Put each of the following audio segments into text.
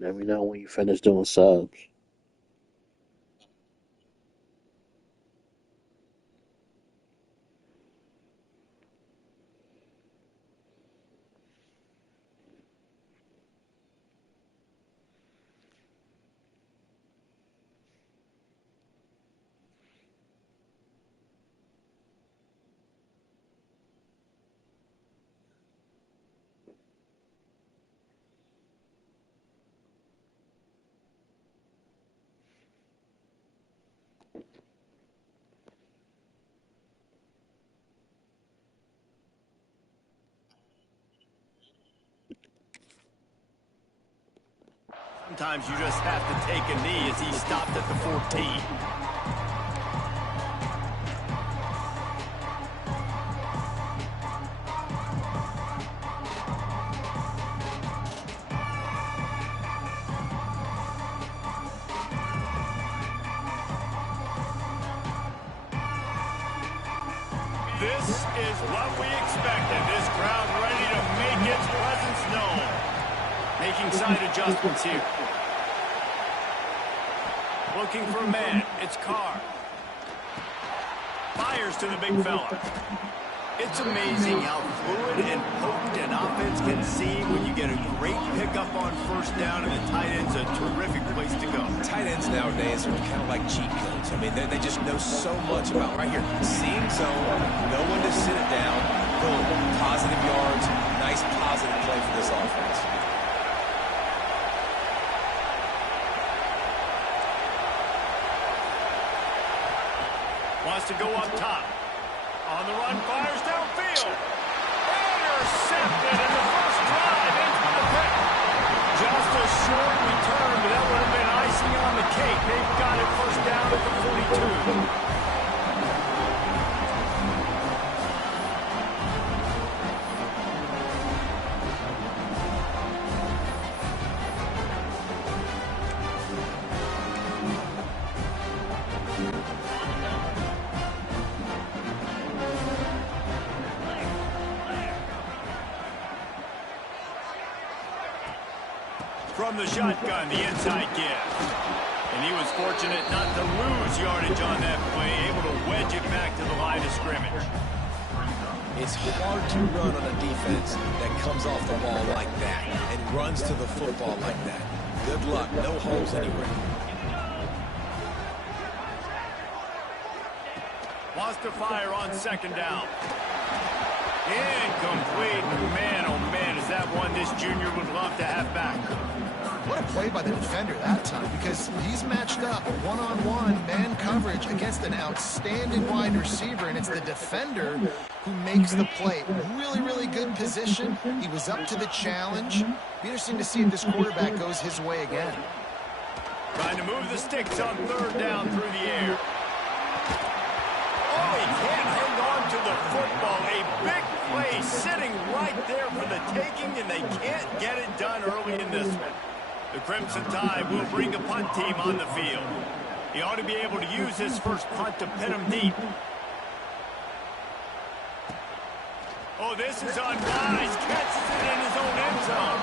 Let me know when you finish doing subs. Sometimes you just have to take a knee as he stopped at the 14. This is what we expected. This crowd ready to make its presence known. Making side adjustments here. Looking for a man. It's Carr. Fires to the big fella. It's amazing how fluid and potent an offense can seem when you get a great pickup on first down, and the tight end's a terrific place to go. Tight ends nowadays are kind of like cheat codes. I mean, they just know so much about right here. Seeing zone, know when to sit it down, boom, positive yards, nice positive play for this offense. Wants to go up top. On the run, fires downfield. Intercepted in the first drive into the pick. Just a short return, but that would have been icing on the cake. They've got it first down at the 42. From the shotgun, the inside give. And he was fortunate not to lose yardage on that play, able to wedge it back to the line of scrimmage. It's hard to run on a defense that comes off the ball like that and runs to the football like that. Good luck. No holes anywhere. Wants to fire on second down. Incomplete. Man, oh man, is that one this junior would love to have back. What a play by the defender that time, because he's matched up one-on-one man coverage against an outstanding wide receiver, and it's the defender who makes the play. Really, really good position. He was up to the challenge. Be interesting to see if this quarterback goes his way again. Trying to move the sticks on third down through the air. Oh, he can't hang on to the football. A big play sitting right there for the taking, and they can't get it done early in this one. The Crimson Tide will bring a punt team on the field. He ought to be able to use his first punt to pin him deep. Oh, this is on Rise. Catches it in his own end zone.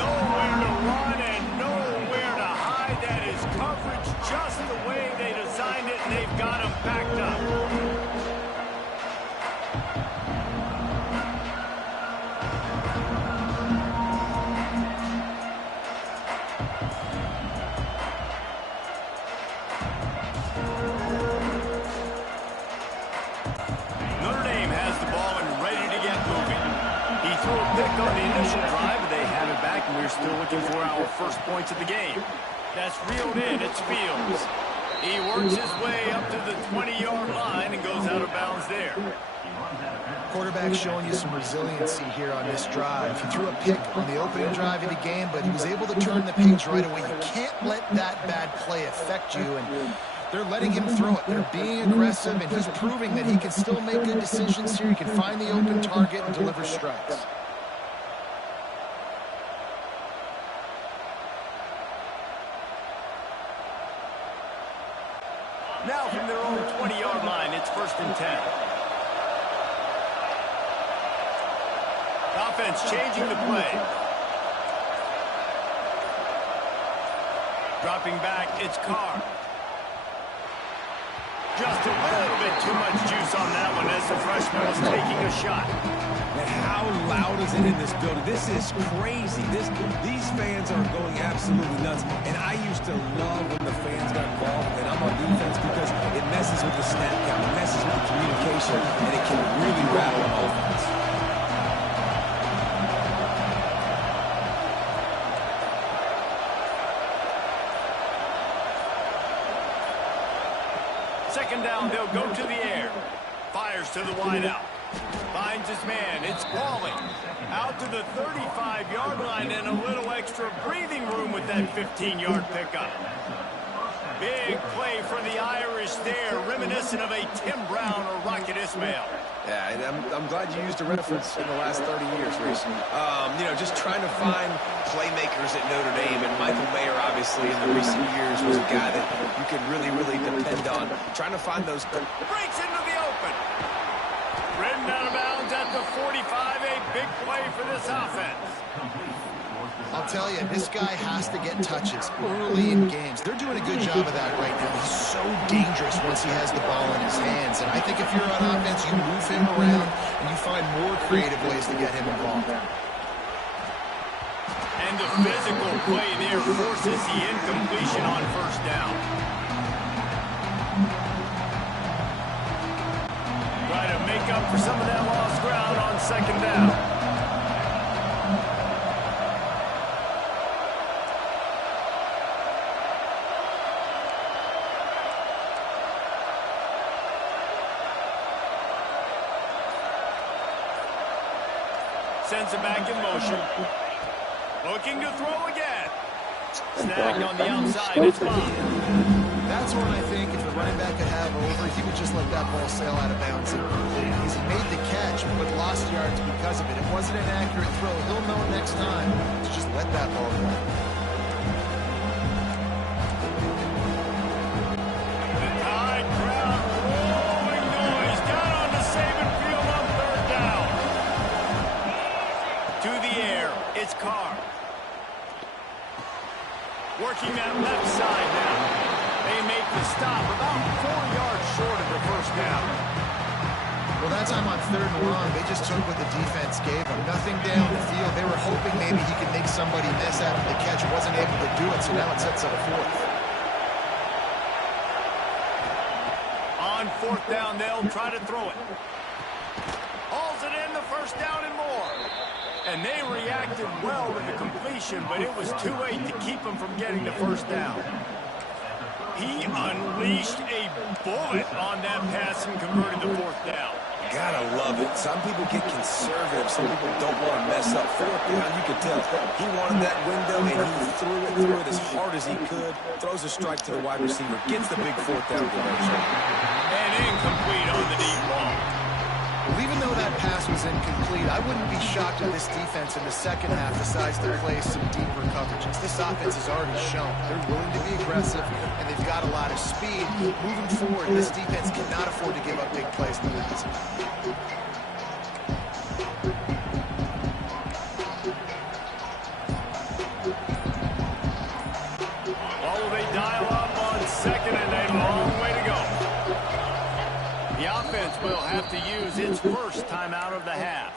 Nowhere to run and nowhere to hide. That is coverage just the way they designed it, and they've got him backed up. On the initial drive, they have it back, and we're still looking for our first points of the game. That's reeled in. It's Fields. He works his way up to the 20-yard line and goes out of bounds there. Quarterback showing you some resiliency here on this drive. He threw a pick on the opening drive of the game, but he was able to turn the page right away. You can't let that bad play affect you, and they're letting him throw it. They're being aggressive, and he's proving that he can still make good decisions here. He can find the open target and deliver strikes. Now from their own 20-yard line, it's 1st and 10. The offense changing the play. Dropping back, it's Carr. Just a little bit too much juice on that one as the freshman was taking a shot. And how loud is it in this building? This is crazy. These fans are going absolutely nuts. And I used to love when the fans got involved, and I'm on defense because it messes with the snap count, it messes with the communication, and it can really rattle an offense. Second down, they'll go to the air. Fires to the wideout. Finds his man. It's Pauling. Out to the 35-yard line and a little extra breathing room with that 15-yard pickup. Big play for the Irish there, reminiscent of a Tim Brown or Rocket Ismail. Yeah, and I'm glad you used a reference in the last 30 years, Reese. You know, just trying to find playmakers at Notre Dame, and Michael Mayer, obviously, in the recent years, was a guy that you could really depend on. Trying to find those... Breaks into the open. Ridden out of bounds at the 45, a big play for this offense. I'll tell you, this guy has to get touches early in games. They're doing a good job of that right now. He's so dangerous once he has the ball in his hands. And I think if you're on offense, you move him around and you find more creative ways to get him involved. And the physical play there forces the incompletion on first down. Try to make up for some of that lost ground on second down. Sends it back in motion. Looking to throw again. Snagged on the outside. It's Bond. That's one I think if the running back could have over, he would just let that ball sail out of bounds and complete. He's made the catch, but lost yards because of it. It wasn't an accurate throw. He'll know next time to just let that ball go. The Tide crowd rolling noise down on the Saban field on third down. To the air, it's Carr. Working that left side now. They make the stop about 4 yards short of the first down. Well, that time on third and long, they just took what the defense gave them. Nothing down the field. They were hoping maybe he could make somebody miss after the catch. Wasn't able to do it, so now it sets up fourth. On fourth down, they'll try to throw it. Hauls it in, the first down and more. And they reacted well to the completion, but it was too late to keep them from getting the first down. He unleashed a bullet on that pass and converted the fourth down. Gotta love it. Some people get conservative. Some people don't want to mess up. Fourth down, you could tell. He wanted that window, and he threw it as hard as he could. Throws a strike to the wide receiver. Gets the big fourth down conversion. And incomplete on the deep ball. Well, even though that pass was incomplete, I wouldn't be shocked if this defense in the second half decides to play some deeper coverages. This offense has already shown they're willing to be aggressive, and they've got a lot of speed. Moving forward, this defense cannot afford to give up big plays in the red zone. Oh, they dial up on second and a long way to go. The offense will have to use its first timeout of the half.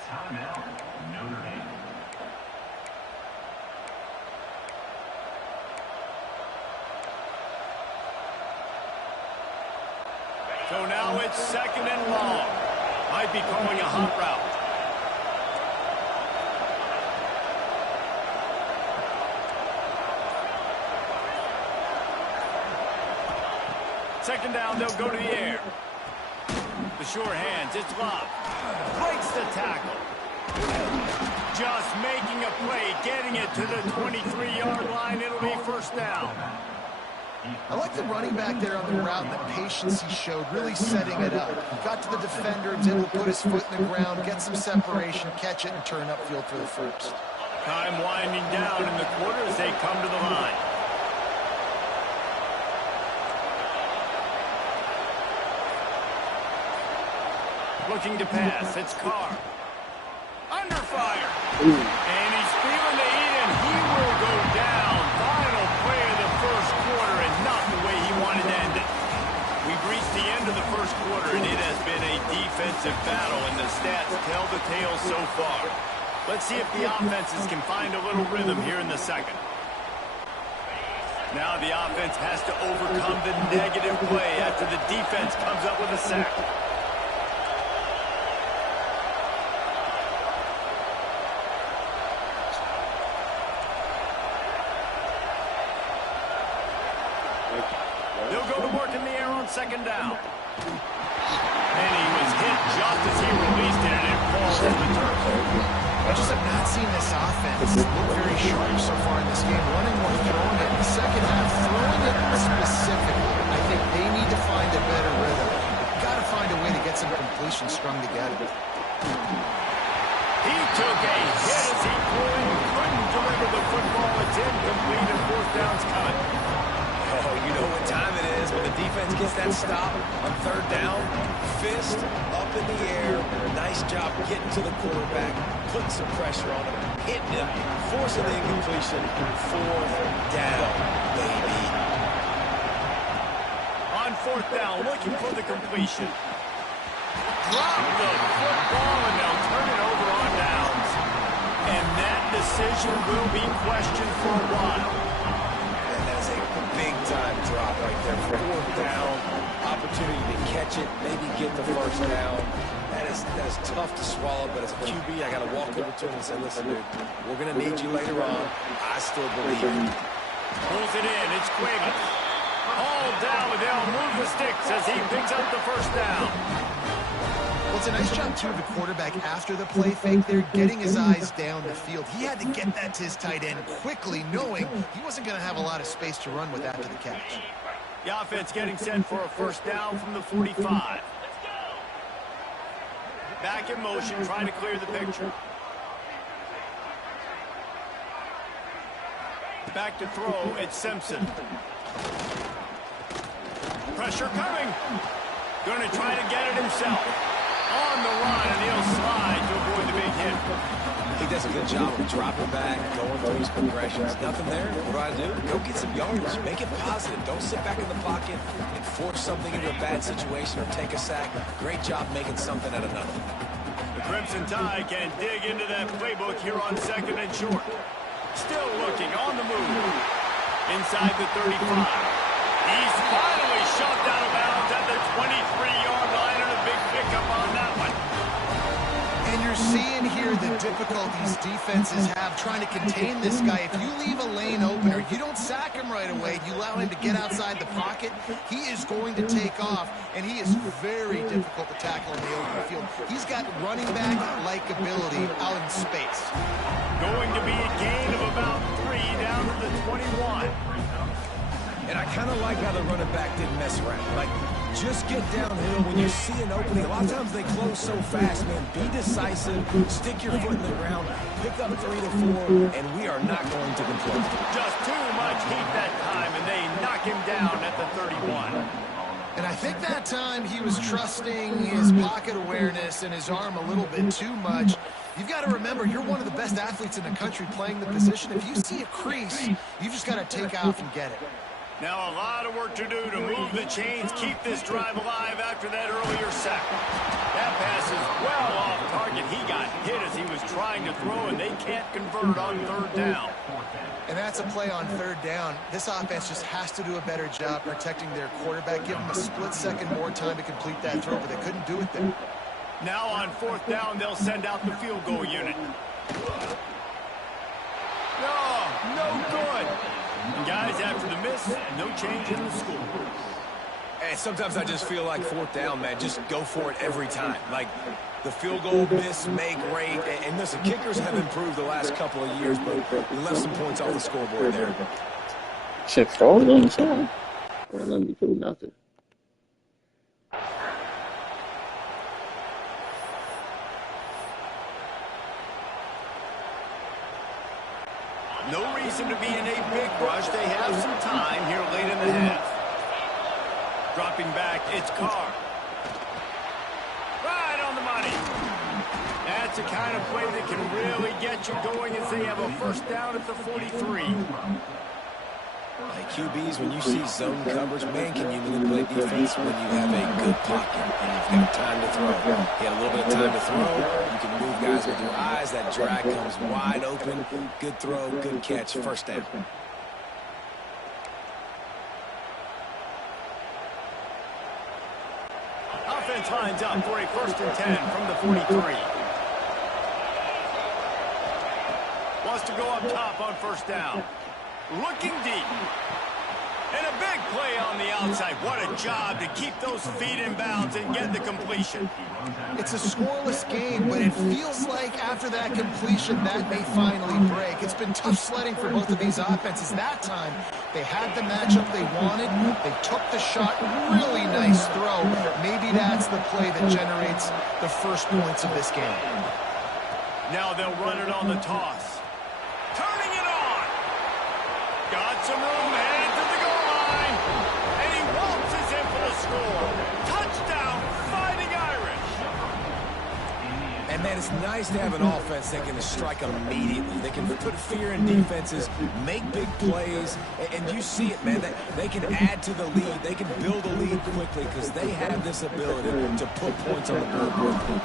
So now it's second and long. Might be calling a hot route. Second down, they'll go to the air. The sure hands, it's Love. Breaks the tackle. Just making a play, getting it to the 23-yard line. It'll be first down. I like the running back there on the route and the patience he showed, really setting it up. Got to the defender, was able to put his foot in the ground, get some separation, catch it, and turn upfield for the first. Time winding down in the quarter as they come to the line. Looking to pass, it's Carr. Under fire. And he's feeling the heat, and he will go down. Final play of the first tails so far. Let's see if the offenses can find a little rhythm here in the second. Now the offense has to overcome the negative play after the defense comes up with a sack. They'll go to work in the air on second down. And he was hit just as he released it, and it falls to the turf. I just have not seen this offense look very sharp so far in this game. Running or throwing it in the second half, throwing it specifically. I think they need to find a better rhythm. Got to find a way to get some completion strung together. He took a hit as he threw it. Couldn't deliver the football. It's incomplete, and fourth down's coming. Oh, you know what time it is when the defense gets that stop on third down. Fist up in the air. Nice job getting to the quarterback, putting some pressure on him, hitting him, forcing the incompletion. Fourth down, baby. On fourth down, looking for the completion. Drop the football, and they'll turn it over on downs. And that decision will be questioned for a while. Big-time drop right there. Fourth down, opportunity to catch it, maybe get the first down. That is tough to swallow, but as a QB, I got to walk over to him and say, listen, dude, we're going to need you later on. I still believe it. Pulls it in. It's Cuevas. Hauled down, but they'll move the sticks as he picks up the first down. Well, it's a nice job, too, of the quarterback after the play fake there, getting his eyes down the field. He had to get that to his tight end quickly, knowing he wasn't going to have a lot of space to run with after the catch. The offense getting set for a first down from the 45. Back in motion, trying to clear the picture. Back to throw, it's Simpson. Pressure coming. Going to try to get it himself. On the run, and he'll slide to avoid the big hit. He does a good job of dropping back, going through his progressions. Nothing there. What do? Go get some yards. Make it positive. Don't sit back in the pocket and force something into a bad situation or take a sack. Great job making something out of nothing. The Crimson Tide can dig into that playbook here on second and short. Still looking on the move. Inside the 35. He's finally shoved out of bounds at the 23-yard line, and a big pickup on that one. And you're seeing here the difficulties defenses have trying to contain this guy. If you leave a lane open or you don't sack him right away, you allow him to get outside the pocket, he is going to take off, and he is very difficult to tackle in the open field. He's got running back-like ability out in space. Going to be a gain of about 3 down to the 21. And I kind of like how the running back didn't mess around. Like, just get downhill when you see an opening. A lot of times they close so fast, man. Be decisive, stick your foot in the ground, pick up 3 to 4, and we are not going to complain. Just too much heat that time, and they knock him down at the 31. And I think that time he was trusting his pocket awareness and his arm a little bit too much. You've got to remember, you're one of the best athletes in the country playing the position. If you see a crease, you just got to take off and get it. Now a lot of work to do to move the chains, keep this drive alive after that earlier sack. That pass is well off target. He got hit as he was trying to throw, and they can't convert on third down. And that's a play on third down. This offense just has to do a better job protecting their quarterback. Give them a split second more time to complete that throw, but they couldn't do it there. Now on fourth down, they'll send out the field goal unit. No good. And guys, after the miss, no change in the score. And sometimes I just feel like fourth down, man, just go for it every time. Like, the field goal miss, make rate. And listen, kickers have improved the last couple of years, but we left some points off the scoreboard there. Shit, throwing on the side. Well, let me do nothing. No reason to be in a big rush. They have some time here late in the half. Dropping back, it's Carr. Right on the money. That's the kind of play that can really get you going as they have a first down at the 43. Like, QBs, when you see zone coverage, man, can you manipulate defense when you have a good pocket and you've got time to throw. He had a little bit of time to throw. You can move guys with your eyes. That drag comes wide open. Good throw, good catch, first down. Offense lines up for a 1st and 10 from the 43. Wants to go up top on 1st down. Looking deep. And a big play on the outside. What a job to keep those feet in bounds and get the completion. It's a scoreless game, but it feels like after that completion, that may finally break. It's been tough sledding for both of these offenses. That time, they had the matchup they wanted. They took the shot. Really nice throw. Maybe that's the play that generates the first points of this game. Now they'll run it on the toss. Turning it on. Got some room, headed to the goal line. And he waltzes in for the score. Touchdown, Fighting Irish. And, man, it's nice to have an offense that can strike immediately. They can put fear in defenses, make big plays, and you see it, man. They can add to the lead. They can build a lead quickly because they have this ability to put points on the board quickly.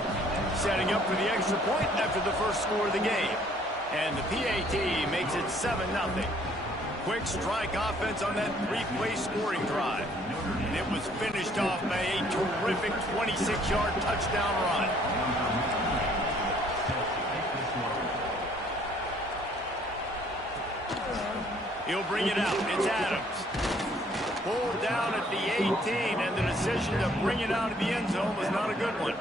Setting up for the extra point after the first score of the game. And the PAT makes it 7-0. Quick strike offense on that 3-play scoring drive. And it was finished off by a terrific 26-yard touchdown run. He'll bring it out. It's Adams. Pulled down at the 18, and the decision to bring it out of the end zone was not a good one.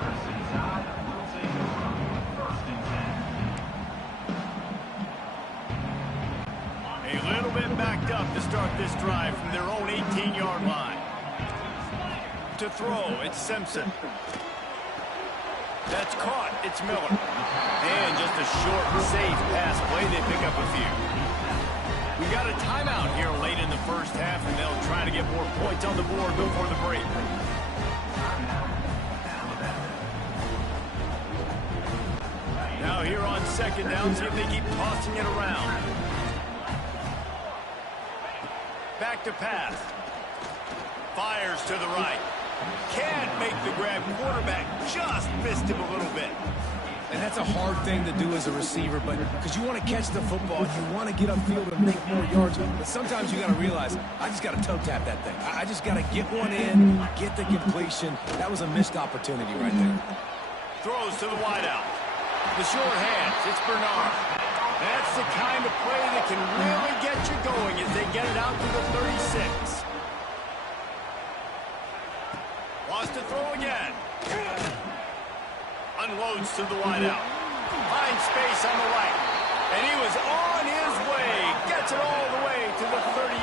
A little bit backed up to start this drive from their own 18-yard line. To throw, it's Simpson. That's caught. It's Miller. And just a short, safe pass play. They pick up a few. We got a timeout here late in the first half, and they'll try to get more points on the board before the break. Now here on 2nd down, see if they keep tossing it around. Back to pass. Fires to the right. Can't make the grab. Quarterback just missed him a little bit. And that's a hard thing to do as a receiver, but because you want to catch the football, you want to get upfield and make more yards. But sometimes you got to realize, I just got to toe tap that thing. I just got to get one in, get the completion. That was a missed opportunity right there. Throws to the wideout. The short hands. It's Bernard. That's the kind of play that can really get you going as they get it out to the 36. Wants to throw again. Unloads to the wideout. Finds space on the right. And he was on his way. Gets it all the way to the 38.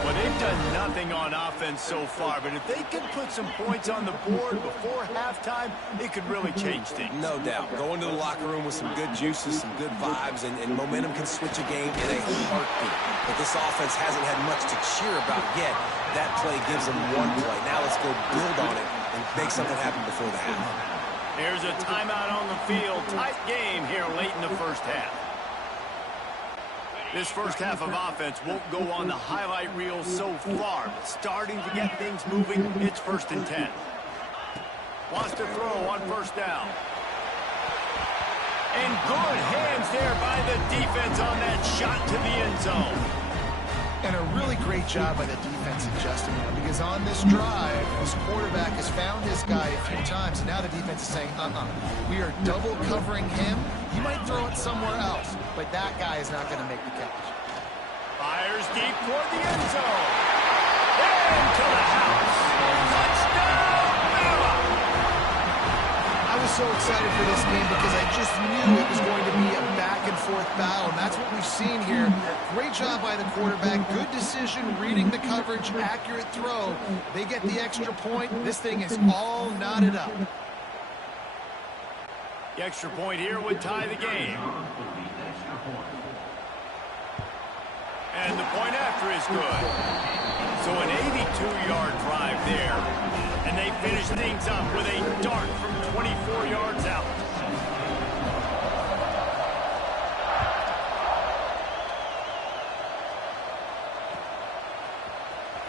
Well, they've done nothing on offense so far, but if they could put some points on the board before halftime, it could really change things. No doubt. Go into the locker room with some good juices, some good vibes, and momentum can switch a game in a heartbeat. But this offense hasn't had much to cheer about yet. That play gives them one play. Now let's go build on it and make something happen before the half. There's a timeout on the field. Tight game here late in the first half. This first half of offense won't go on the highlight reel so far, but starting to get things moving, it's 1st and 10. Wants to throw on 1st down. And good hands there by the defense on that shot to the end zone. And a really great job by the defense adjusting him, because on this drive, this quarterback has found his guy a few times, and now the defense is saying, we are double covering him. He might throw it somewhere else, but that guy is not going to make the catch. Fires deep toward the end zone. Into the house. Touchdown, Bama! I was so excited for this game because I just knew it was going to be a back-and-forth battle, and that's what we've seen here. Great job by the quarterback. Good decision, reading the coverage, accurate throw. They get the extra point. This thing is all knotted up. The extra point here would tie the game. And the point after is good. So an 82-yard drive there. And they finish things up with a dart from 24 yards out.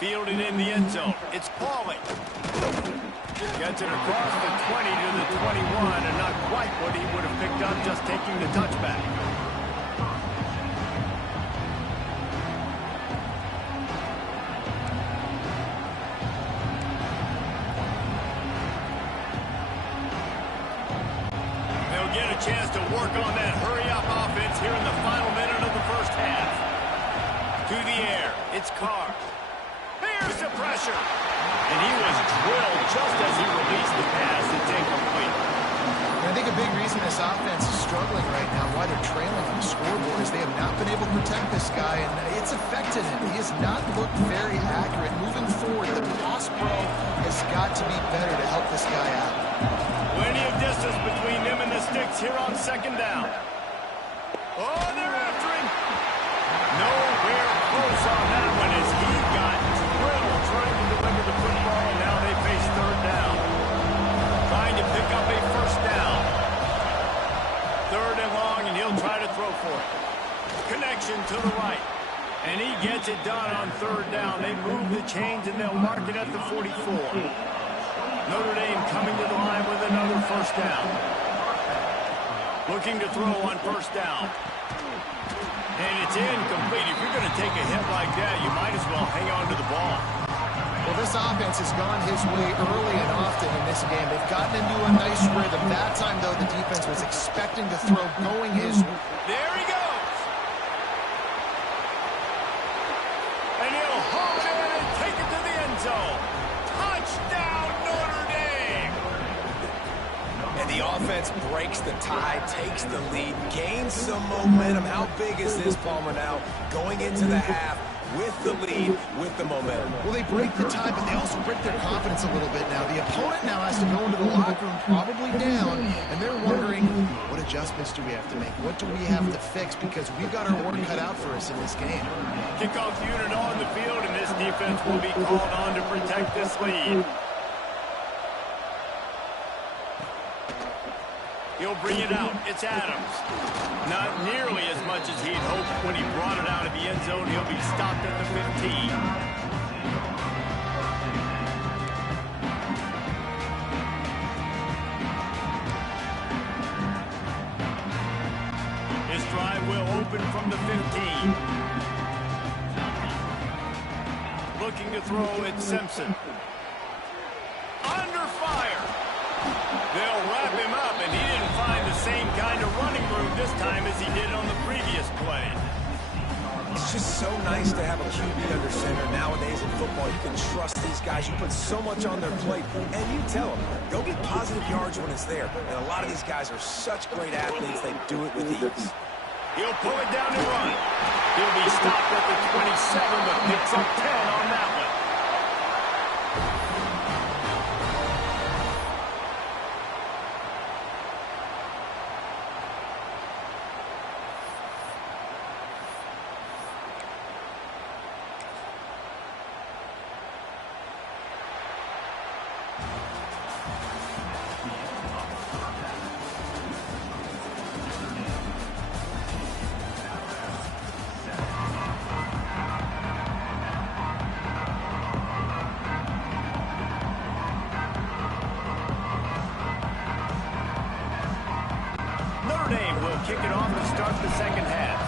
Fielded in the end zone. It's Pauly. Gets it across the 20 to the 21, and not quite what he would have picked up just taking the touchback. They'll get a chance to work on that hurry-up offense here in the final minute of the first half. To the air, it's Carr. Here's the pressure. And he was drilled just as he released the pass. It's incomplete. I think a big reason this offense is struggling right now, why they're trailing on the scoreboard, is they have not been able to protect this guy, and it's affected him. He has not looked very accurate. Moving forward, the pass pro has got to be better to help this guy out. Plenty of distance between them and the sticks here on second down. Oh, they're after him. Nowhere close on that one as he got drilled trying to deliver the football, and now they face third down. Trying to pick up a first down. Third and long, and he'll try to throw for it. Connection to the right. And he gets it done on third down. They move the chains, and they'll mark it at the 44. Notre Dame coming to the line with another first down. Looking to throw on first down. And it's incomplete. If you're going to take a hit like that, you might as well hang on to the ball. Well, this offense has gone his way early and often in this game. They've gotten into a nice rhythm. That time, though, the defense was expecting to throw going his way. There he goes. And he'll haul it in and take it to the end zone. Touchdown, Notre Dame. And the offense breaks the tie, takes the lead, gains some momentum. How big is this, Palmer, now going into the half with the lead, with the momentum? Well, they break the tie, but they also break their confidence a little bit now. The opponent now has to go into the locker room probably down, and they're wondering, what adjustments do we have to make? What do we have to fix? Because we've got our work cut out for us in this game. Kickoff unit on the field, and this defense will be called on to protect this lead. He'll bring it out. It's Adams. Not nearly as much as he'd hoped when he brought it out of the end zone. He'll be stopped at the 15. His drive will open from the 15. Looking to throw, it's Simpson. Under fire. They'll wrap him up, and he didn't find the same kind of running room this time as he did on the previous play. It's just so nice to have a QB under center. Nowadays in football, you can trust these guys. You put so much on their plate, and you tell them, go get positive yards when it's there. And a lot of these guys are such great athletes, they do it with ease. He'll pull it down and run. He'll be stopped at the 27, but picks up 10 on that one. Kick it off to start the second half.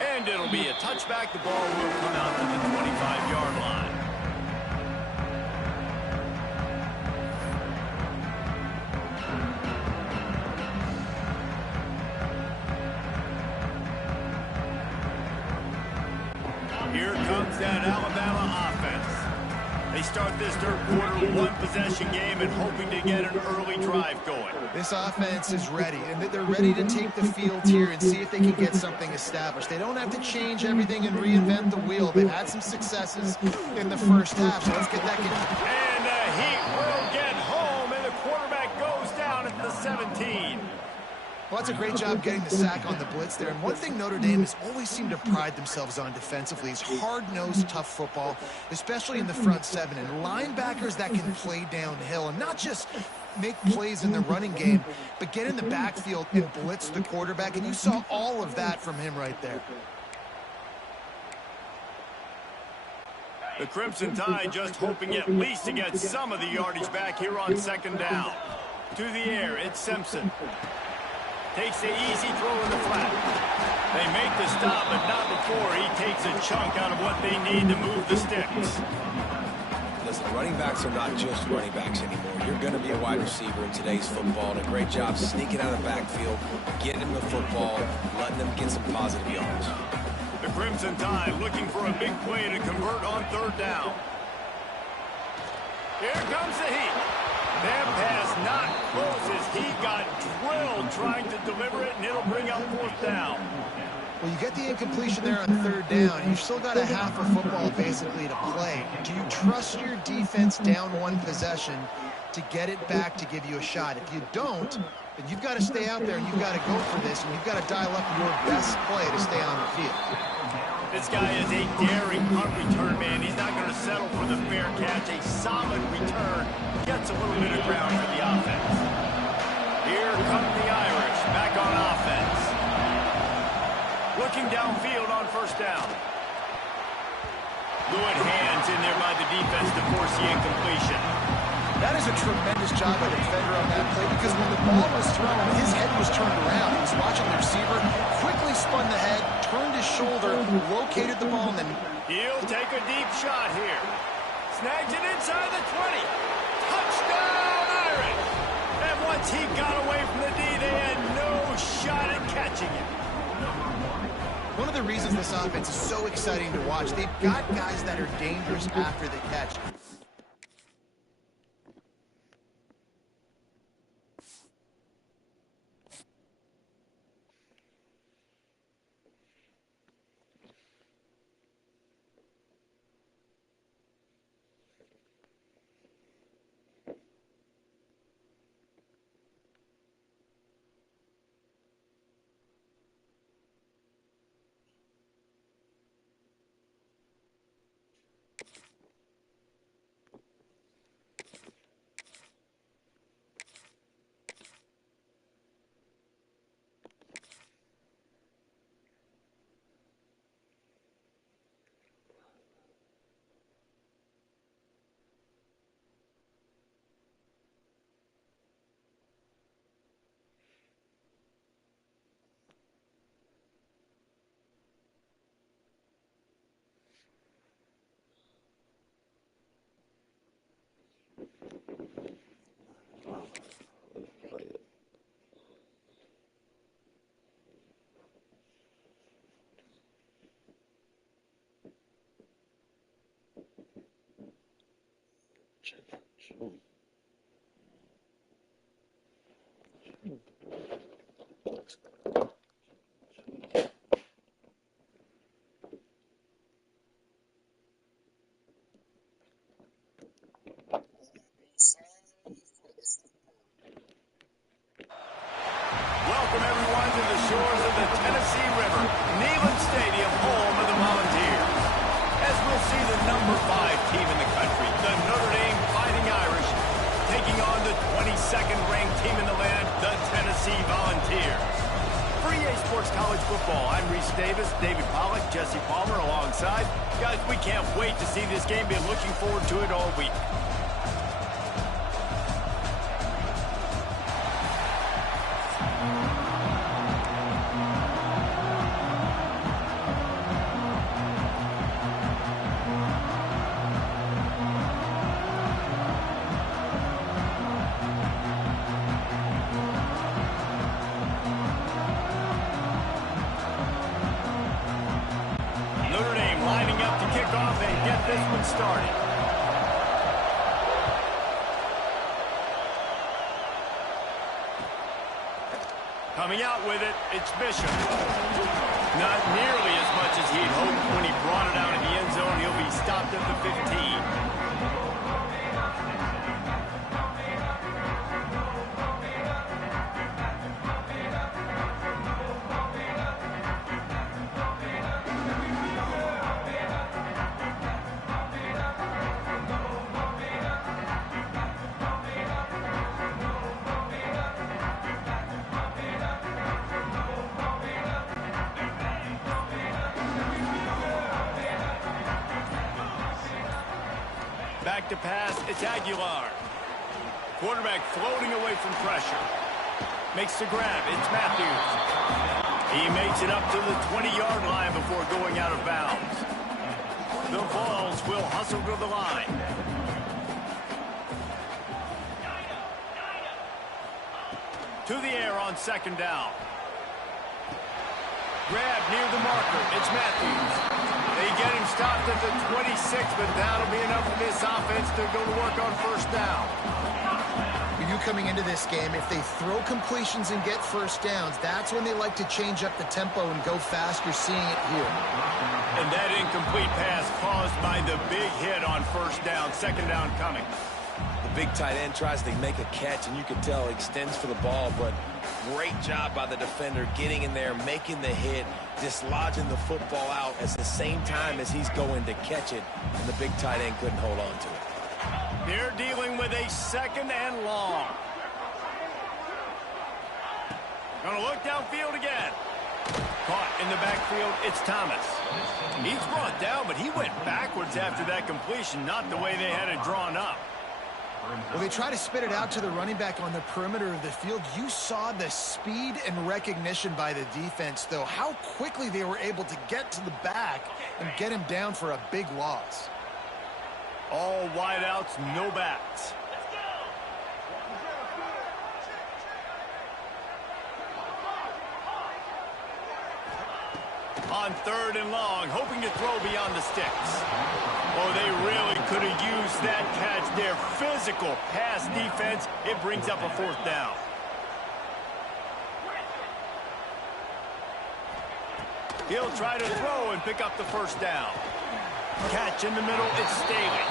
And it'll be a touchback. The ball will come out to the 25-yard line. Here comes that Alabama offense. They start this third quarter one-possession game and hoping to get an early drive going. This offense is ready, and they're ready to take the field here and see if they can get something established. They don't have to change everything and reinvent the wheel. They've had some successes in the first half, so let's get that game. And the Heat will get home, and the quarterback goes down at the 17. Well, that's a great job getting the sack on the blitz there. And one thing Notre Dame has always seemed to pride themselves on defensively is hard-nosed, tough football, especially in the front seven. And linebackers that can play downhill and not just make plays in the running game, but get in the backfield and blitz the quarterback, and you saw all of that from him right there. The Crimson Tide just hoping at least to get some of the yardage back here on second down. To the air, it's Simpson. Takes the easy throw in the flat. They make the stop, but not before he takes a chunk out of what they need to move the sticks. Listen, running backs are not just running backs anymore. You're going to be a wide receiver in today's football, and a great job sneaking out of the backfield, getting them the football, letting them get some positive yards. The Crimson Tide looking for a big play to convert on third down. Here comes the heat. That pass not close as he got drilled trying to deliver it, and it'll bring up fourth down. Well, you get the incompletion there on third down. You've still got a half a football basically to play. Do you trust your defense down one possession to get it back to give you a shot? If you don't, then you've got to stay out there and you've got to go for this, and you've got to dial up your best play to stay on the field. This guy is a daring punt return man. He's not going to settle for the fair catch. A solid return. Gets a little bit of ground for the offense. Here come the Irish back on offense. Looking downfield on first down. Good hands in there by the defense to force the incompletion. That is a tremendous job by the defender on that play, because when the ball was thrown, his head was turned around. He was watching the receiver, quickly spun the head, turned his shoulder, located the ball, and then... He'll take a deep shot here. Snags it inside the 20. Touchdown, Irish! And once he got away from the D, they had no shot at catching him. One of the reasons this offense is so exciting to watch, they've got guys that are dangerous after the catch. Welcome everyone to the shores of the Tennessee River, Neyland Stadium, home of the Volunteers. As we'll see the number 5 team in the country, the Notre Dame Fighting Irish, taking on the 22nd ranked team in the land, the Tennessee Volunteers. For EA Sports College Football, I'm Reese Davis, David Pollack, Jesse Palmer alongside. Guys, we can't wait to see this game. Been looking forward to it all week. Notre Dame lining up to kick off and get this one started. Coming out with it, it's Bishop. Not nearly as much as he'd hoped when he brought it out of the end zone. He'll be stopped at the 15. Back to pass, it's Aguilar. Quarterback floating away from pressure. Makes the grab, it's Matthews. He makes it up to the 20-yard line before going out of bounds. The Vols will hustle to the line. To the air on second down. Grab near the marker. It's Matthews. They get him stopped at the 26, but that'll be enough for this offense to go to work on first down. You knew coming into this game, if they throw completions and get first downs, that's when they like to change up the tempo and go fast. You're seeing it here. And that incomplete pass caused by the big hit on first down. Second down coming. The big tight end tries to make a catch, and you can tell he extends for the ball, but great job by the defender getting in there, making the hit, dislodging the football out at the same time as he's going to catch it, and the big tight end couldn't hold on to it. They're dealing with a second and long. Gonna look downfield again. Caught in the backfield, it's Thomas. He's brought down, but he went backwards after that completion, not the way they had it drawn up. Well, they try to spit it out to the running back on the perimeter of the field. You saw the speed and recognition by the defense, though, how quickly they were able to get to the back and get him down for a big loss. All wideouts, no backs. On third and long, hoping to throw beyond the sticks. Oh, they really could have used that catch. Their physical pass defense, it brings up a fourth down. He'll try to throw and pick up the first down. Catch in the middle, it's Staley.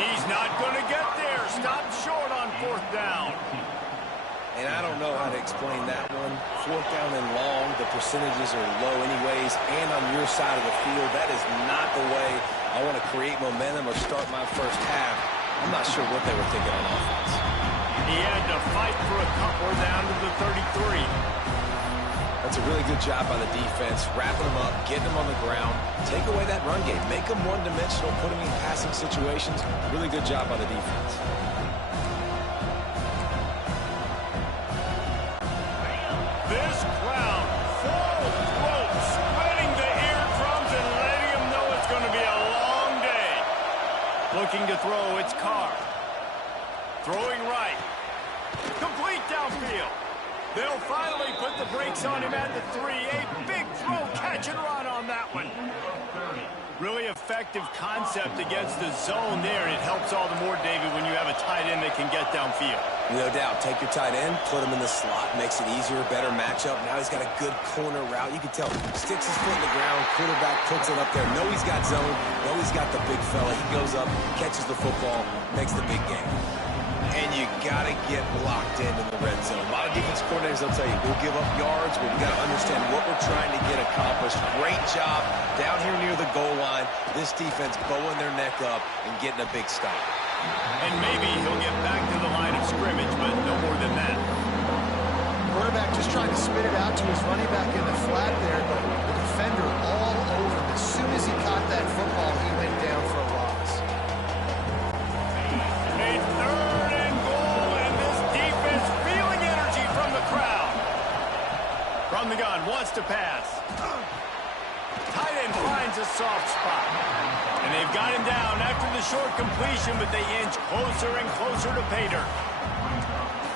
He's not going to get there. Stopped short on fourth down. And I don't know how to explain that one. Fourth down and long, the percentages are low anyways, and on your side of the field, that is not the way I want to create momentum or start my first half. I'm not sure what they were thinking on offense. He had to fight for a couple down to the 33. That's a really good job by the defense, wrapping them up, getting them on the ground, take away that run game, make them one-dimensional, put them in passing situations. Really good job by the defense. This crowd, full throat, spreading the eardrums and letting them know it's going to be a long day. Looking to throw, it's Carr. Throwing right. Complete downfield. They'll finally put the brakes on him at the 3. A big throw, catch and run on that one. Really effective concept against the zone there. It helps all the more, David, when you have a tight end that can get downfield. No doubt. Take your tight end, put him in the slot, makes it easier, better matchup. Now he's got a good corner route. You can tell, sticks his foot in the ground, quarterback puts it up there. Know he's got zone, know he's got the big fella. He goes up, catches the football, makes the big game. And you got to get locked into the red zone. A lot of defense coordinators will tell you, we'll give up yards, but we've got to understand what we're trying to get accomplished. Great job down here near the goal line. This defense bowing their neck up and getting a big stop. And maybe he'll get back to the line of scrimmage, but no more than that. Quarterback just trying to spit it out to his running back in the flat there, but the defender all over him. As soon as he caught that football, he went down for a loss. A third and goal, and this defense feeling energy from the crowd. From the gun, wants to pass. Tight end finds a soft spot. And they've got him down after the short completion, but they inch closer and closer to pay dirt.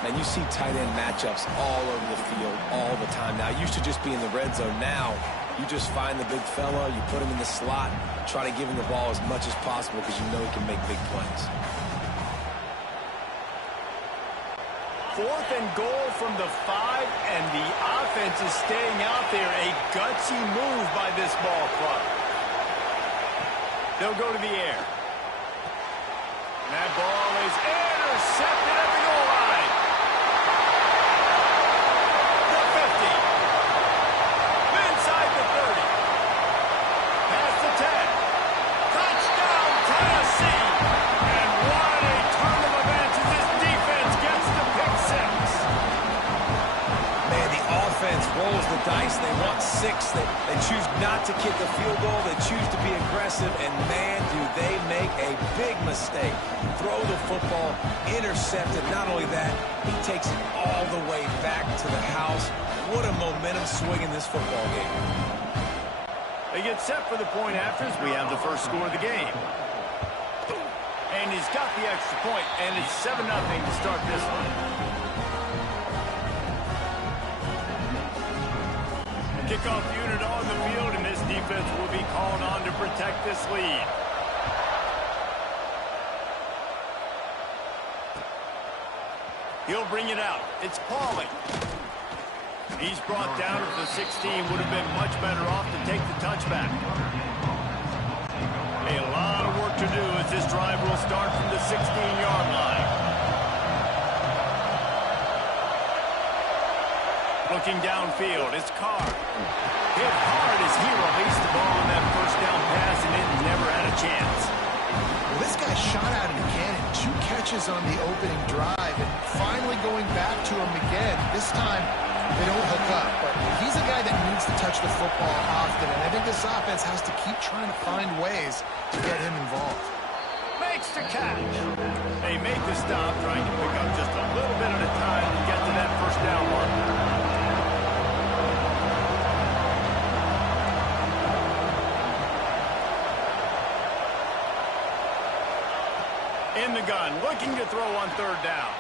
And you see tight end matchups all over the field all the time. Now, it used to just be in the red zone. Now, you just find the big fella, you put him in the slot, try to give him the ball as much as possible because you know he can make big plays. Fourth and goal from the 5, and the offense is staying out there. A gutsy move by this ball club. They'll go to the air. That ball is intercepted at the goal line. The 50. Inside the 30. Past the 10. Touchdown, Tennessee. And what a turn of events as this defense gets the pick six. Man, the offense defense rolls the dice. They want 6. They choose not to kick a field goal. They choose to be aggressive, and man, do they make a big mistake. Throw the football, intercepted. Not only that, he takes it all the way back to the house. What a momentum swing in this football game. They get set for the point after as we have the first score of the game. And he's got the extra point, and it's 7-0 to start this one. Kickoff unit on the field, and this defense will be called on to protect this lead. He'll bring it out. It's Pauly. He's brought down to the 16. Would have been much better off to take the touchback. A lot of work to do as this drive will start from the 16-yard line. Looking downfield, it's Carr. Hit hard as he released the ball on that first down pass, and it never had a chance. Well, this guy shot out of the cannon. 2 catches on the opening drive, and finally going back to him again. This time, they don't hook up, but he's a guy that needs to touch the football often, and I think this offense has to keep trying to find ways to get him involved. Makes the catch. They make the stop, trying to pick up just a little bit at a time to get to that first down marker. In the gun, looking to throw on third down.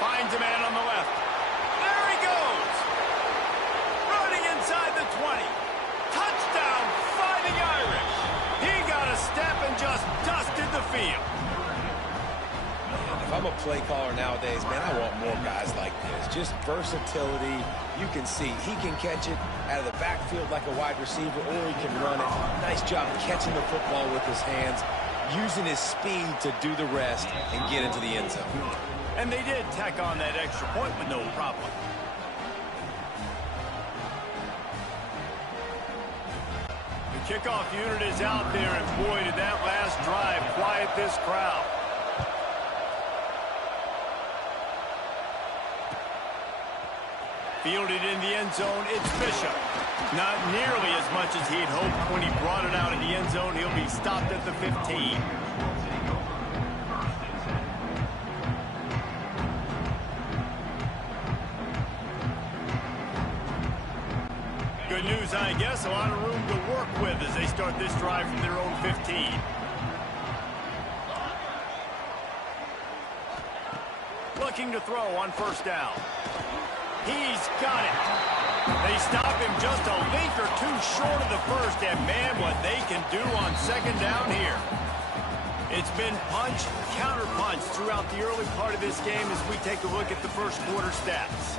Finds a man on the left. There he goes. Running inside the 20. Touchdown, Fighting Irish. He got a step and just dusted the field. If I'm a play caller nowadays, man, I want more guys like this. Just versatility. You can see he can catch it out of the backfield like a wide receiver, or he can run it. Nice job catching the football with his hands, using his speed to do the rest and get into the end zone. And they did tack on that extra point with no problem. The kickoff unit is out there, and boy, did that last drive quiet this crowd. Fielded in the end zone, it's Bishop. Not nearly as much as he'd hoped when he brought it out in the end zone. He'll be stopped at the 15. Good news, I guess. A lot of room to work with as they start this drive from their own 15. Looking to throw on first down. He's got it. They stop him just a length or two short of the first, and man, what they can do on second down here. It's been punch, counter punch throughout the early part of this game as we take a look at the first quarter stats.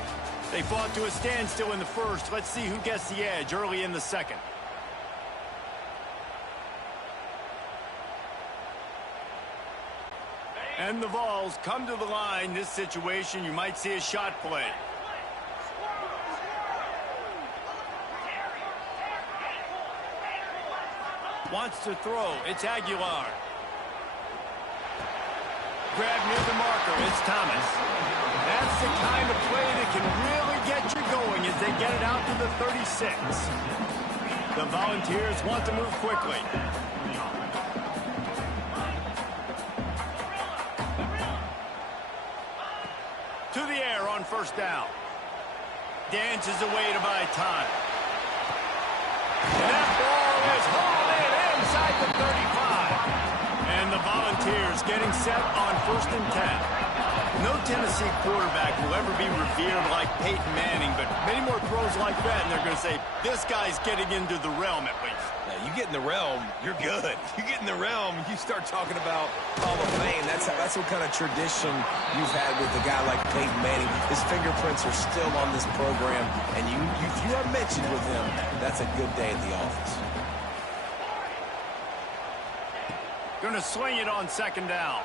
They fought to a standstill in the first. Let's see who gets the edge early in the second. And the Vols come to the line. This situation, you might see a shot play. Wants to throw. It's Aguilar. Grab near the marker. It's Thomas. That's the kind of play that can really get you going as they get it out to the 36. The Volunteers want to move quickly. To the air on first down. Dances away to buy time. And that ball is hauled in inside the 35. And the Volunteers getting set on 1st and 10. No Tennessee quarterback will ever be revered like Peyton Manning, but many more throws like that, and they're going to say, this guy's getting into the realm at least. Now, you get in the realm, you're good. You get in the realm, you start talking about Hall of Fame. That's what kind of tradition you've had with a guy like Peyton Manning. His fingerprints are still on this program, and if you are mentioned with him, that's a good day at the office. Going to swing it on second down.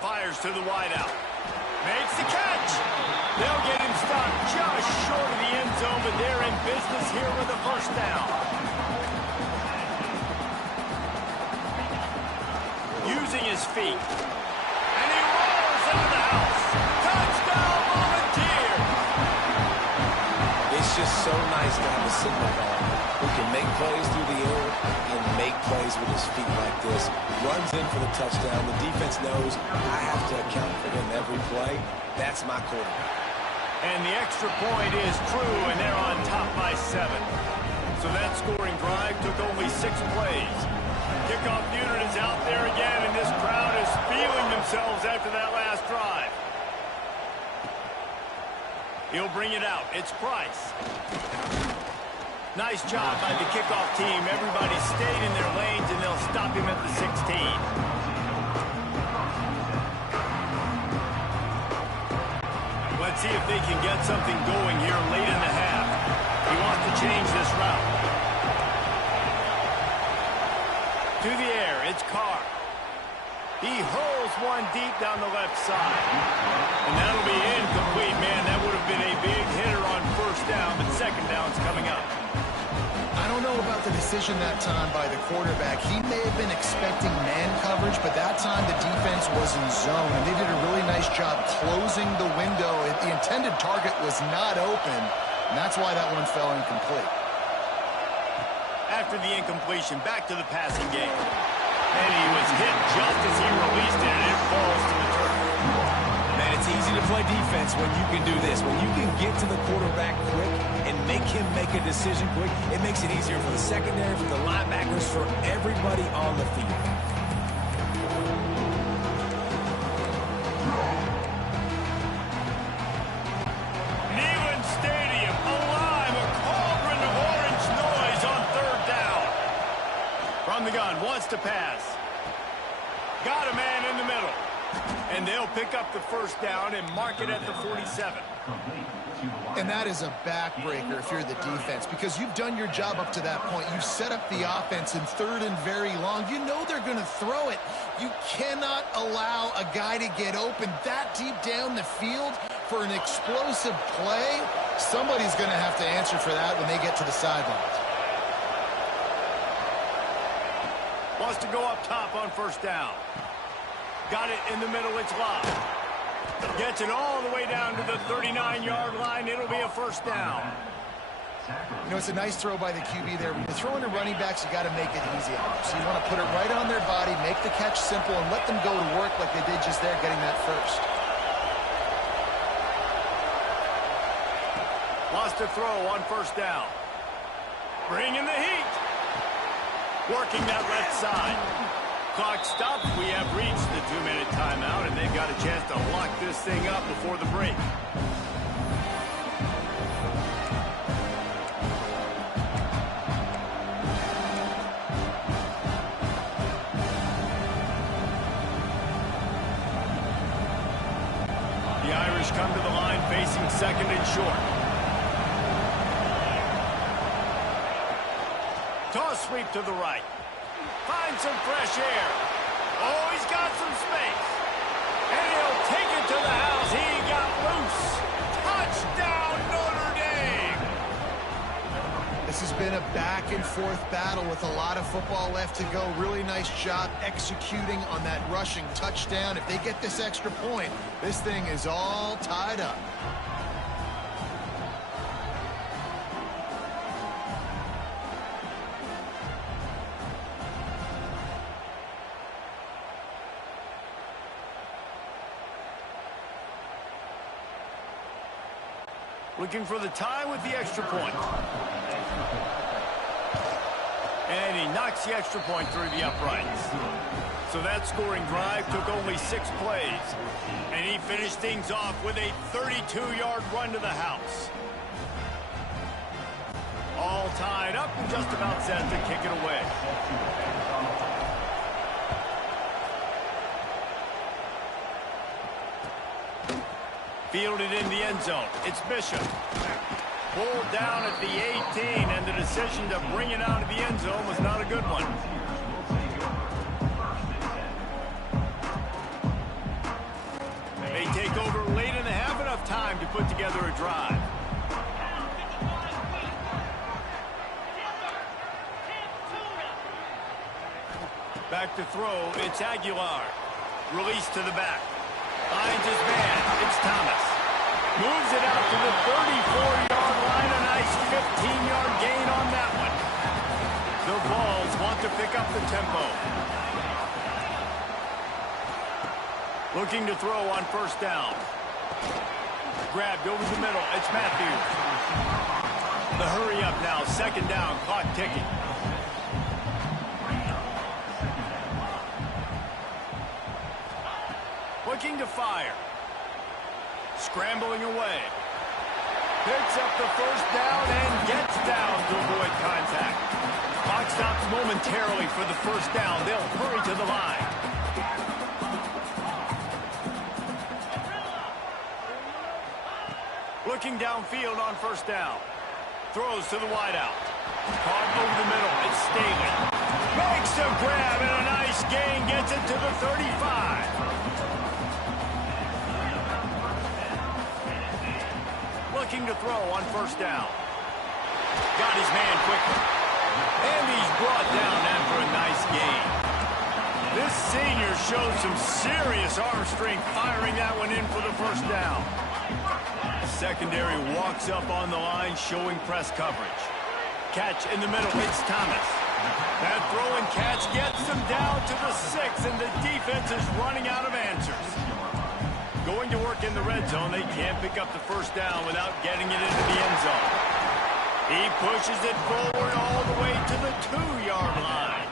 Fires to the wideout. Makes the catch. They'll get him stopped just short of the end zone, but they're in business here with a first down. Using his feet. And he rolls into the house. Touchdown, Volunteers. It It's just so nice to have a signal back who can make plays through the air and make plays with his feet like this. Runs in for the touchdown. The defense knows I have to account for him every play. That's my quarterback. And the extra point is true, and they're on top by 7. So that scoring drive took only 6 plays. Kickoff unit is out there again, and this crowd is feeling themselves after that last drive. He'll bring it out. It's Price. Nice job by the kickoff team. Everybody stayed in their lanes, and they'll stop him at the 16. Let's see if they can get something going here late in the half. He wants to change this route. To the air, it's Carr. He hurls one deep down the left side. And that'll be incomplete, man. That would have been a big hitter on first down, but second down's coming up. I don't know about the decision that time by the quarterback. He may have been expecting man coverage, but that time the defense was in zone, and they did a really nice job closing the window. The intended target was not open, and that's why that one fell incomplete. After the incompletion, back to the passing game. And he was hit just as he released it, and it falls to the turf. Man, it's easy to play defense when you can do this. When you can get to the quarterback quick and make him make a decision quick, it makes it easier for the secondary, for the linebackers, for everybody on the field. Neyland Stadium alive, a cauldron of orange noise on third down. From the gun, wants to pass. Got a man in the middle. And they'll pick up the first down and mark it at the 47. And that is a backbreaker if you're the defense, because you've done your job up to that point. You've set up the offense in third and very long. You know they're going to throw it. You cannot allow a guy to get open that deep down the field for an explosive play. Somebody's going to have to answer for that when they get to the sidelines. Wants to go up top on first down. Got it in the middle, it's Love. Gets it all the way down to the 39-yard line. It'll be a first down. You know, it's a nice throw by the QB there. When you're throwing to running backs, you got to make it easy on them. So you want to put it right on their body, make the catch simple, and let them go to work like they did just there, getting that first. Wants to throw on first down. Bringing the heat. Working that left side. Clock stops. We have reached the 2-minute timeout, and they've got a chance to lock this thing up before the break. The Irish come to the line facing second and short. Toss sweep to the right. Find some fresh air. Oh, he's got some space. And he'll take it to the house. He got loose. Touchdown, Notre Dame. This has been a back-and-forth battle with a lot of football left to go. Really nice job executing on that rushing touchdown. If they get this extra point, this thing is all tied up. Looking for the tie with the extra point. And he knocks the extra point through the uprights. So that scoring drive took only 6 plays. And he finished things off with a 32-yard run to the house. All tied up and just about set to kick it away. Fielded in the end zone. It's Bishop. Pulled down at the 18, and the decision to bring it out of the end zone was not a good one. They take over late in the half, enough time to put together a drive. Back to throw, it's Aguilar. Release to the back. Finds his man, it's Thomas. Moves it out to the 34-yard line, a nice the tempo. Looking to throw on first down. Grabbed over the middle. It's Matthews. The hurry up now. Second down. Clock ticking. Looking to fire. Scrambling away. Picks up the first down and gets down to avoid contact. Clock stops momentarily for the first down. They'll hurry to the line. Looking downfield on first down. Throws to the wideout. Caught over the middle. It's Staley. Makes a grab and a nice gain. Gets it to the 35. Looking to throw on first down. Got his man quickly. And he's brought down after a nice gain. This senior showed some serious arm strength firing that one in for the first down. Secondary walks up on the line showing press coverage. Catch in the middle. It's Thomas. That throw and catch gets them down to the 6, and the defense is running out of answers. Going to work in the red zone. They can't pick up the first down without getting it into the end zone. He pushes it forward all the way to the 2-yard line.